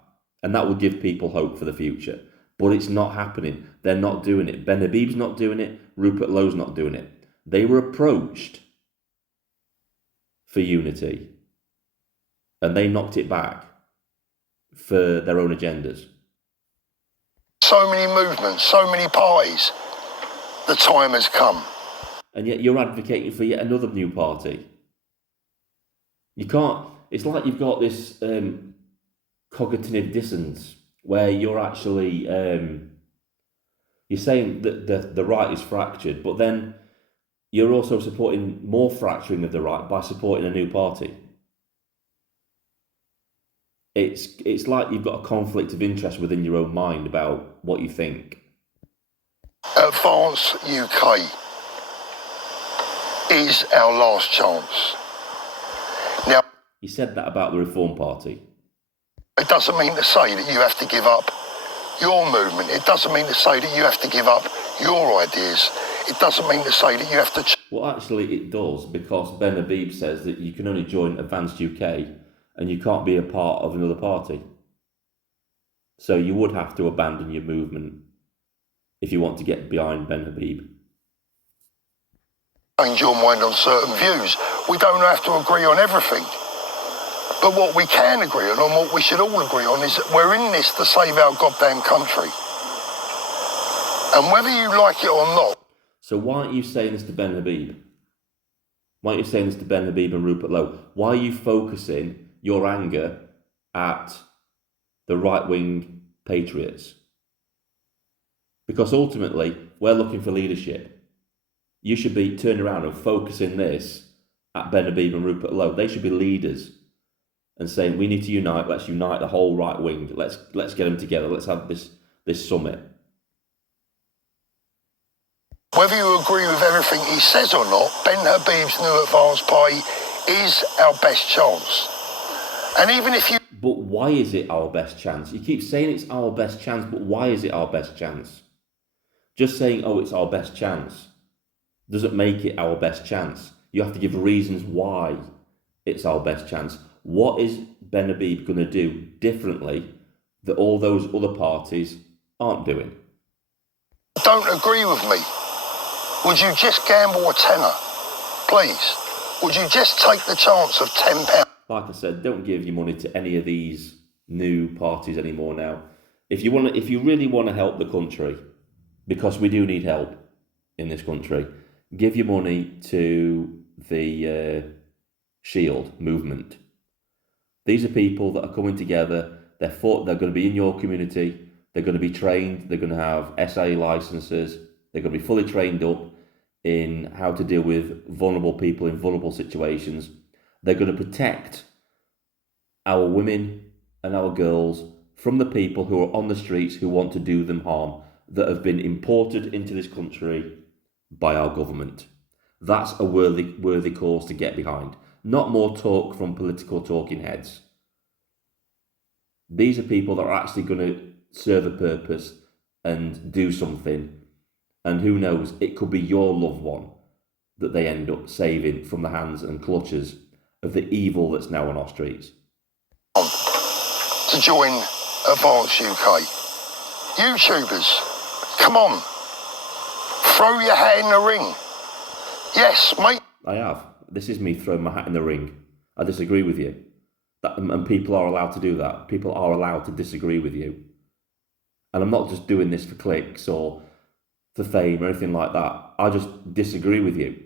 and that will give people hope for the future. But it's not happening. They're not doing it. Ben Habib's not doing it. Rupert Lowe's not doing it. They were approached for unity, and they knocked it back for their own agendas. So many movements, so many parties. The time has come. And yet you're advocating for yet another new party. You can't, it's like you've got this cognitive dissonance where you're actually, you're saying that the right is fractured, but then you're also supporting more fracturing of the right by supporting a new party. It's like you've got a conflict of interest within your own mind about what you think. Advance UK is our last chance. Now, you said that about the Reform Party. It doesn't mean to say that you have to give up your movement. It doesn't mean to say that you have to give up your ideas. It doesn't mean to say that you have to... Well, actually it does, because Ben Habib says that you can only join Advanced UK and you can't be a part of another party. So you would have to abandon your movement if you want to get behind Ben Habib. Change your mind on certain views. We don't have to agree on everything. But what we can agree on, and what we should all agree on, is that we're in this to save our goddamn country. And whether you like it or not... So why aren't you saying this to Ben Habib? Why aren't you saying this to Ben Habib and Rupert Lowe? Why are you focusing your anger at the right-wing patriots? Because ultimately, we're looking for leadership. You should be turning around and focusing this at Ben Habib and Rupert Lowe. They should be leaders and saying, we need to unite, let's unite the whole right wing. Let's get them together. Let's have this summit. Whether you agree with everything he says or not, Ben Habib's new advance party is our best chance. And even if you... But why is it our best chance? You keep saying it's our best chance, but why is it our best chance? Just saying, oh, it's our best chance doesn't make it our best chance. You have to give reasons why it's our best chance. What is Ben Habib going to do differently that all those other parties aren't doing? Don't agree with me. Would you just gamble a tenner? Please. Would you just take the chance of £10? Like I said, don't give your money to any of these new parties anymore now. If you really want to help the country, because we do need help in this country, give your money to the Shield movement. These are people that are coming together. They're going to be in your community. They're going to be trained. They're going to have SA licenses. They're going to be fully trained up in how to deal with vulnerable people in vulnerable situations. They're going to protect our women and our girls from the people who are on the streets who want to do them harm, that have been imported into this country by our government. That's a worthy cause to get behind. Not more talk from political talking heads. These are people that are actually going to serve a purpose and do something. And who knows, it could be your loved one that they end up saving from the hands and clutches of the evil that's now on our streets. To join Advance UK. YouTubers, come on. Throw your hat in the ring. Yes, mate. I have. This is me throwing my hat in the ring. I disagree with you. And people are allowed to do that. People are allowed to disagree with you. And I'm not just doing this for clicks or for fame or anything like that. I just disagree with you.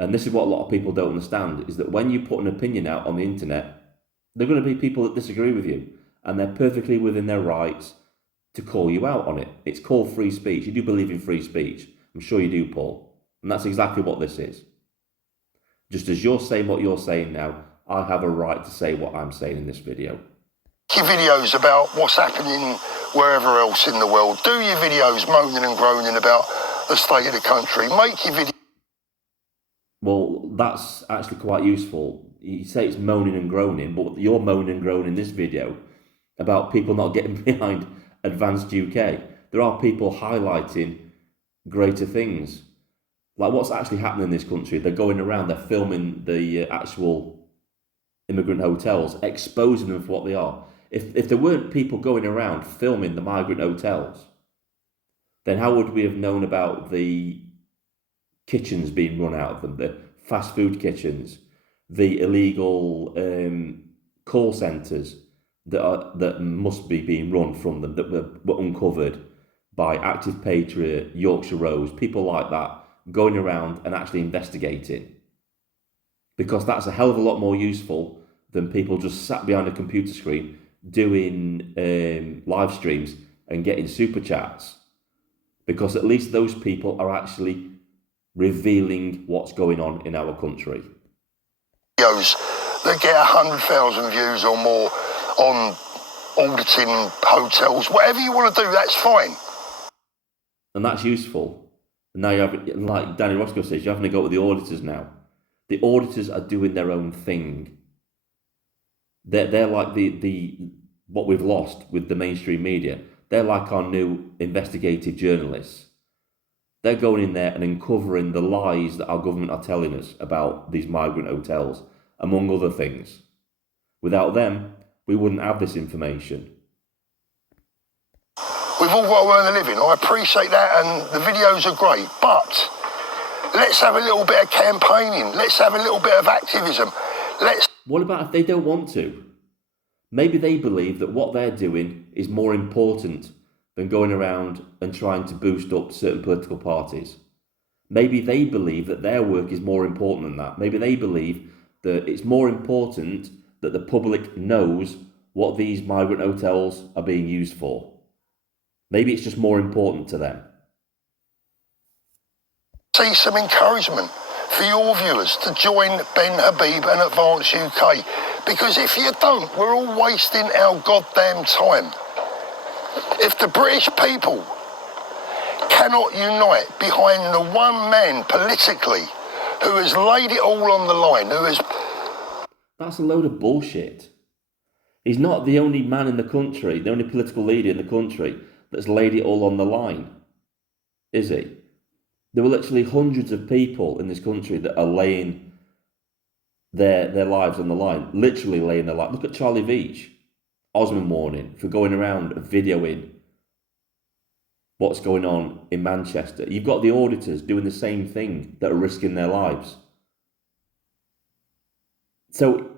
And this is what a lot of people don't understand, is that when you put an opinion out on the internet, there are going to be people that disagree with you. And they're perfectly within their rights to call you out on it. It's called free speech. You do believe in free speech. I'm sure you do, Paul. And that's exactly what this is. Just as you're saying what you're saying now, I have a right to say what I'm saying in this video. Your videos about what's happening wherever else in the world. Do your videos moaning and groaning about the state of the country. Make your videos. Well, that's actually quite useful. You say it's moaning and groaning, but you're moaning and groaning in this video about people not getting behind Advanced UK. There are people highlighting greater things. Like what's actually happening in this country. They're going around, they're filming the actual immigrant hotels, exposing them for what they are. If there weren't people going around filming the migrant hotels, then how would we have known about the kitchens being run out of them, the fast food kitchens, the illegal call centres that must be being run from them, that were uncovered by Active Patriot, Yorkshire Rose, people like that, going around and actually investigating? Because that's a hell of a lot more useful than people just sat behind a computer screen doing live streams and getting super chats. Because at least those people are actually revealing what's going on in our country. Videos that get 100,000 views or more on auditing hotels, whatever you want to do, that's fine. And that's useful. And now you have, like Danny Roscoe says, you're having to go with the auditors now. The auditors are doing their own thing. They're like the what we've lost with the mainstream media. They're like our new investigative journalists. They're going in there and uncovering the lies that our government are telling us about these migrant hotels, among other things. Without them, we wouldn't have this information. We've all got to earn a living. I appreciate that, and the videos are great, but let's have a little bit of campaigning. Let's have a little bit of activism. What about if they don't want to? Maybe they believe that what they're doing is more important than going around and trying to boost up certain political parties. Maybe they believe that their work is more important than that. Maybe they believe that it's more important that the public knows what these migrant hotels are being used for. Maybe it's just more important to them. See some encouragement for your viewers to join Ben Habib and Advance UK, because if you don't, we're all wasting our goddamn time. If the British people cannot unite behind the one man politically who has laid it all on the line, who has... That's a load of bullshit. He's not the only man in the country, the only political leader in the country that's laid it all on the line, is he? There were literally hundreds of people in this country that are laying their lives on the line, literally laying their life. Look at Charlie Veitch, Osman Morning, for going around videoing what's going on in Manchester. You've got the auditors doing the same thing that are risking their lives. So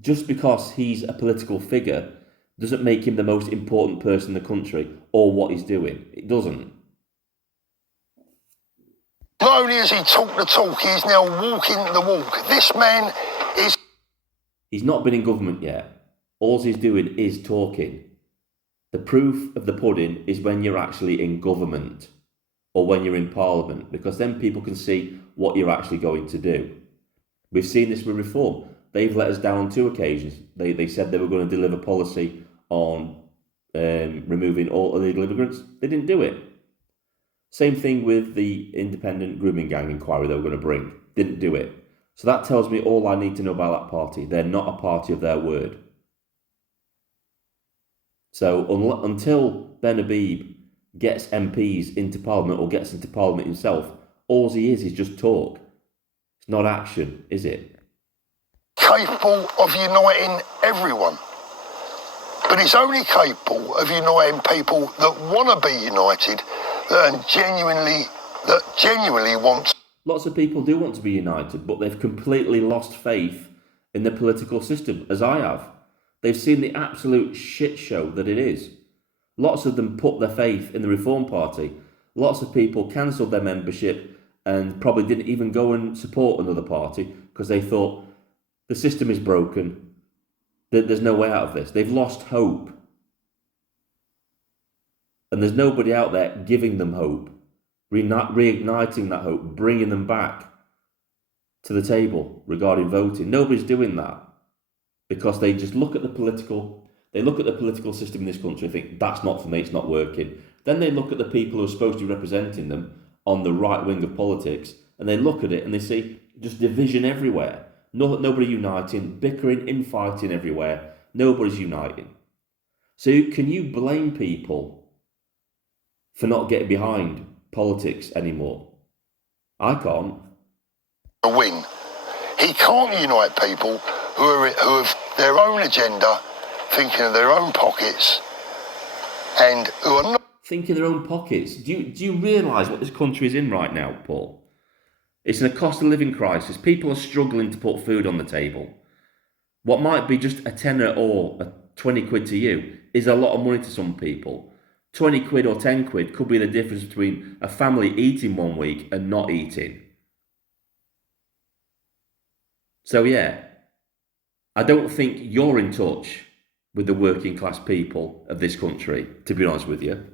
just because he's a political figure doesn't make him the most important person in the country or what he's doing. It doesn't. Not only has he talked the talk, he is now walking the walk. This man is... He's not been in government yet. All he's doing is talking. The proof of the pudding is when you're actually in government or when you're in Parliament, because then people can see what you're actually going to do. We've seen this with reform. They've let us down on 2 occasions. They said they were going to deliver policy on removing all illegal immigrants. They didn't do it. Same thing with the independent grooming gang inquiry they were going to bring. Didn't do it. So that tells me all I need to know about that party. They're not a party of their word. So until Ben Habib gets MPs into Parliament or gets into Parliament himself, all he is just talk. It's not action, is it? Capable of uniting everyone. But he's only capable of uniting people that want to be united, that genuinely want... Lots of people do want to be united, but they've completely lost faith in the political system, as I have. They've seen the absolute shit show that it is. Lots of them put their faith in the Reform Party. Lots of people cancelled their membership and probably didn't even go and support another party because they thought the system is broken, that there's no way out of this. They've lost hope. And there's nobody out there giving them hope, reigniting that hope, bringing them back to the table regarding voting. Nobody's doing that because they just look at the political system in this country and think, that's not for me, it's not working. Then they look at the people who are supposed to be representing them on the right wing of politics, and they look at it and they see just division everywhere. Nobody uniting, bickering, infighting everywhere. Nobody's uniting. So can you blame people for not getting behind politics anymore? I can't. Win. He can't unite people who have their own agenda, thinking of their own pockets, and who are not... Thinking of their own pockets? Do you realise what this country is in right now, Paul? It's in a cost of living crisis. People are struggling to put food on the table. What might be just a tenner or a 20 quid to you is a lot of money to some people. 20 quid or 10 quid could be the difference between a family eating one week and not eating. So yeah, I don't think you're in touch with the working class people of this country, to be honest with you.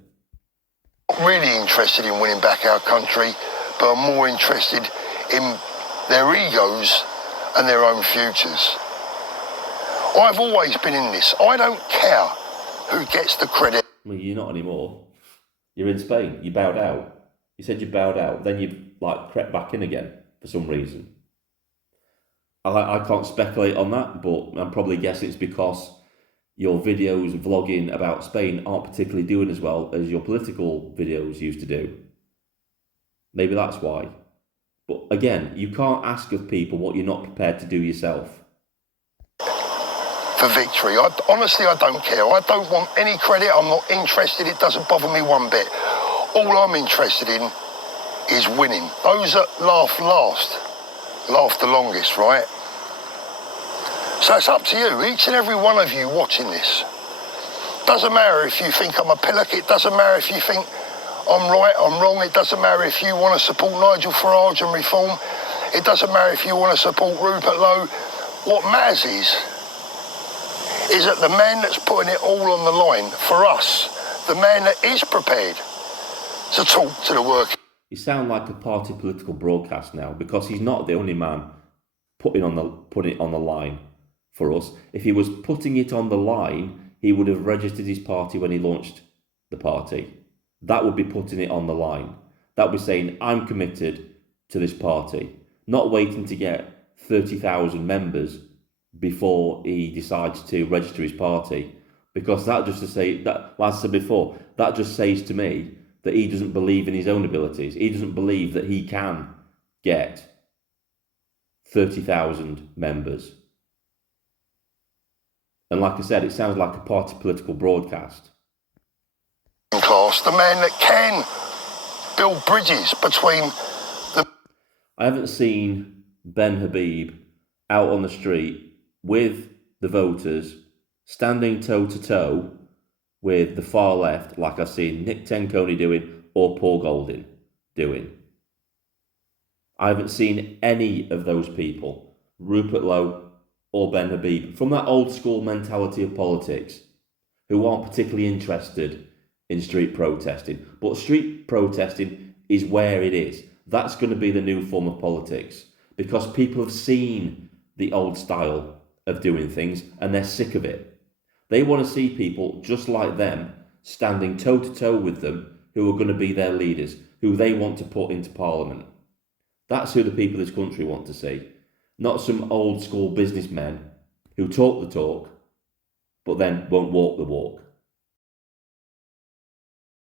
Not really interested in winning back our country, but are more interested in their egos and their own futures. I've always been in this. I don't care who gets the credit. Well, you're not anymore. You're in Spain. You bowed out. You said you bowed out. Then you crept back in again for some reason. I can't speculate on that, but I'm probably guessing it's because your videos vlogging about Spain aren't particularly doing as well as your political videos used to do. Maybe that's why. But again, you can't ask of people what you're not prepared to do yourself. For victory. Honestly, I don't care. I don't want any credit. I'm not interested. It doesn't bother me one bit. All I'm interested in is winning. Those that laugh last, laugh the longest, right? So it's up to you, each and every one of you watching this. Doesn't matter if you think I'm a pillock. It doesn't matter if you think I'm right, I'm wrong. It doesn't matter if you want to support Nigel Farage and reform. It doesn't matter if you want to support Rupert Lowe. What matters is that the man that's putting it all on the line for us, the man that is prepared to talk to the workers. You sound like a party political broadcast now, because he's not the only man putting it on the line for us. If he was putting it on the line, he would have registered his party when he launched the party. That would be putting it on the line. That would be saying, I'm committed to this party, not waiting to get 30,000 members before he decides to register his party, because that just to say that, like I said before, that just says to me that he doesn't believe in his own abilities. He doesn't believe that he can get 30,000 members. And like I said, it sounds like a party political broadcast. Class, the man that can build bridges between the... I haven't seen Ben Habib out on the street with the voters, standing toe-to-toe with the far left, like I've seen Nick Tenconi doing or Paul Golding doing. I haven't seen any of those people, Rupert Lowe or Ben Habib, from that old school mentality of politics, who aren't particularly interested in street protesting. But street protesting is where it is. That's going to be the new form of politics, because people have seen the old style of doing things and they're sick of it. They want to see people just like them standing toe-to-toe with them, who are going to be their leaders, who they want to put into Parliament. That's who the people of this country want to see. Not some old school businessmen who talk the talk, but then won't walk the walk.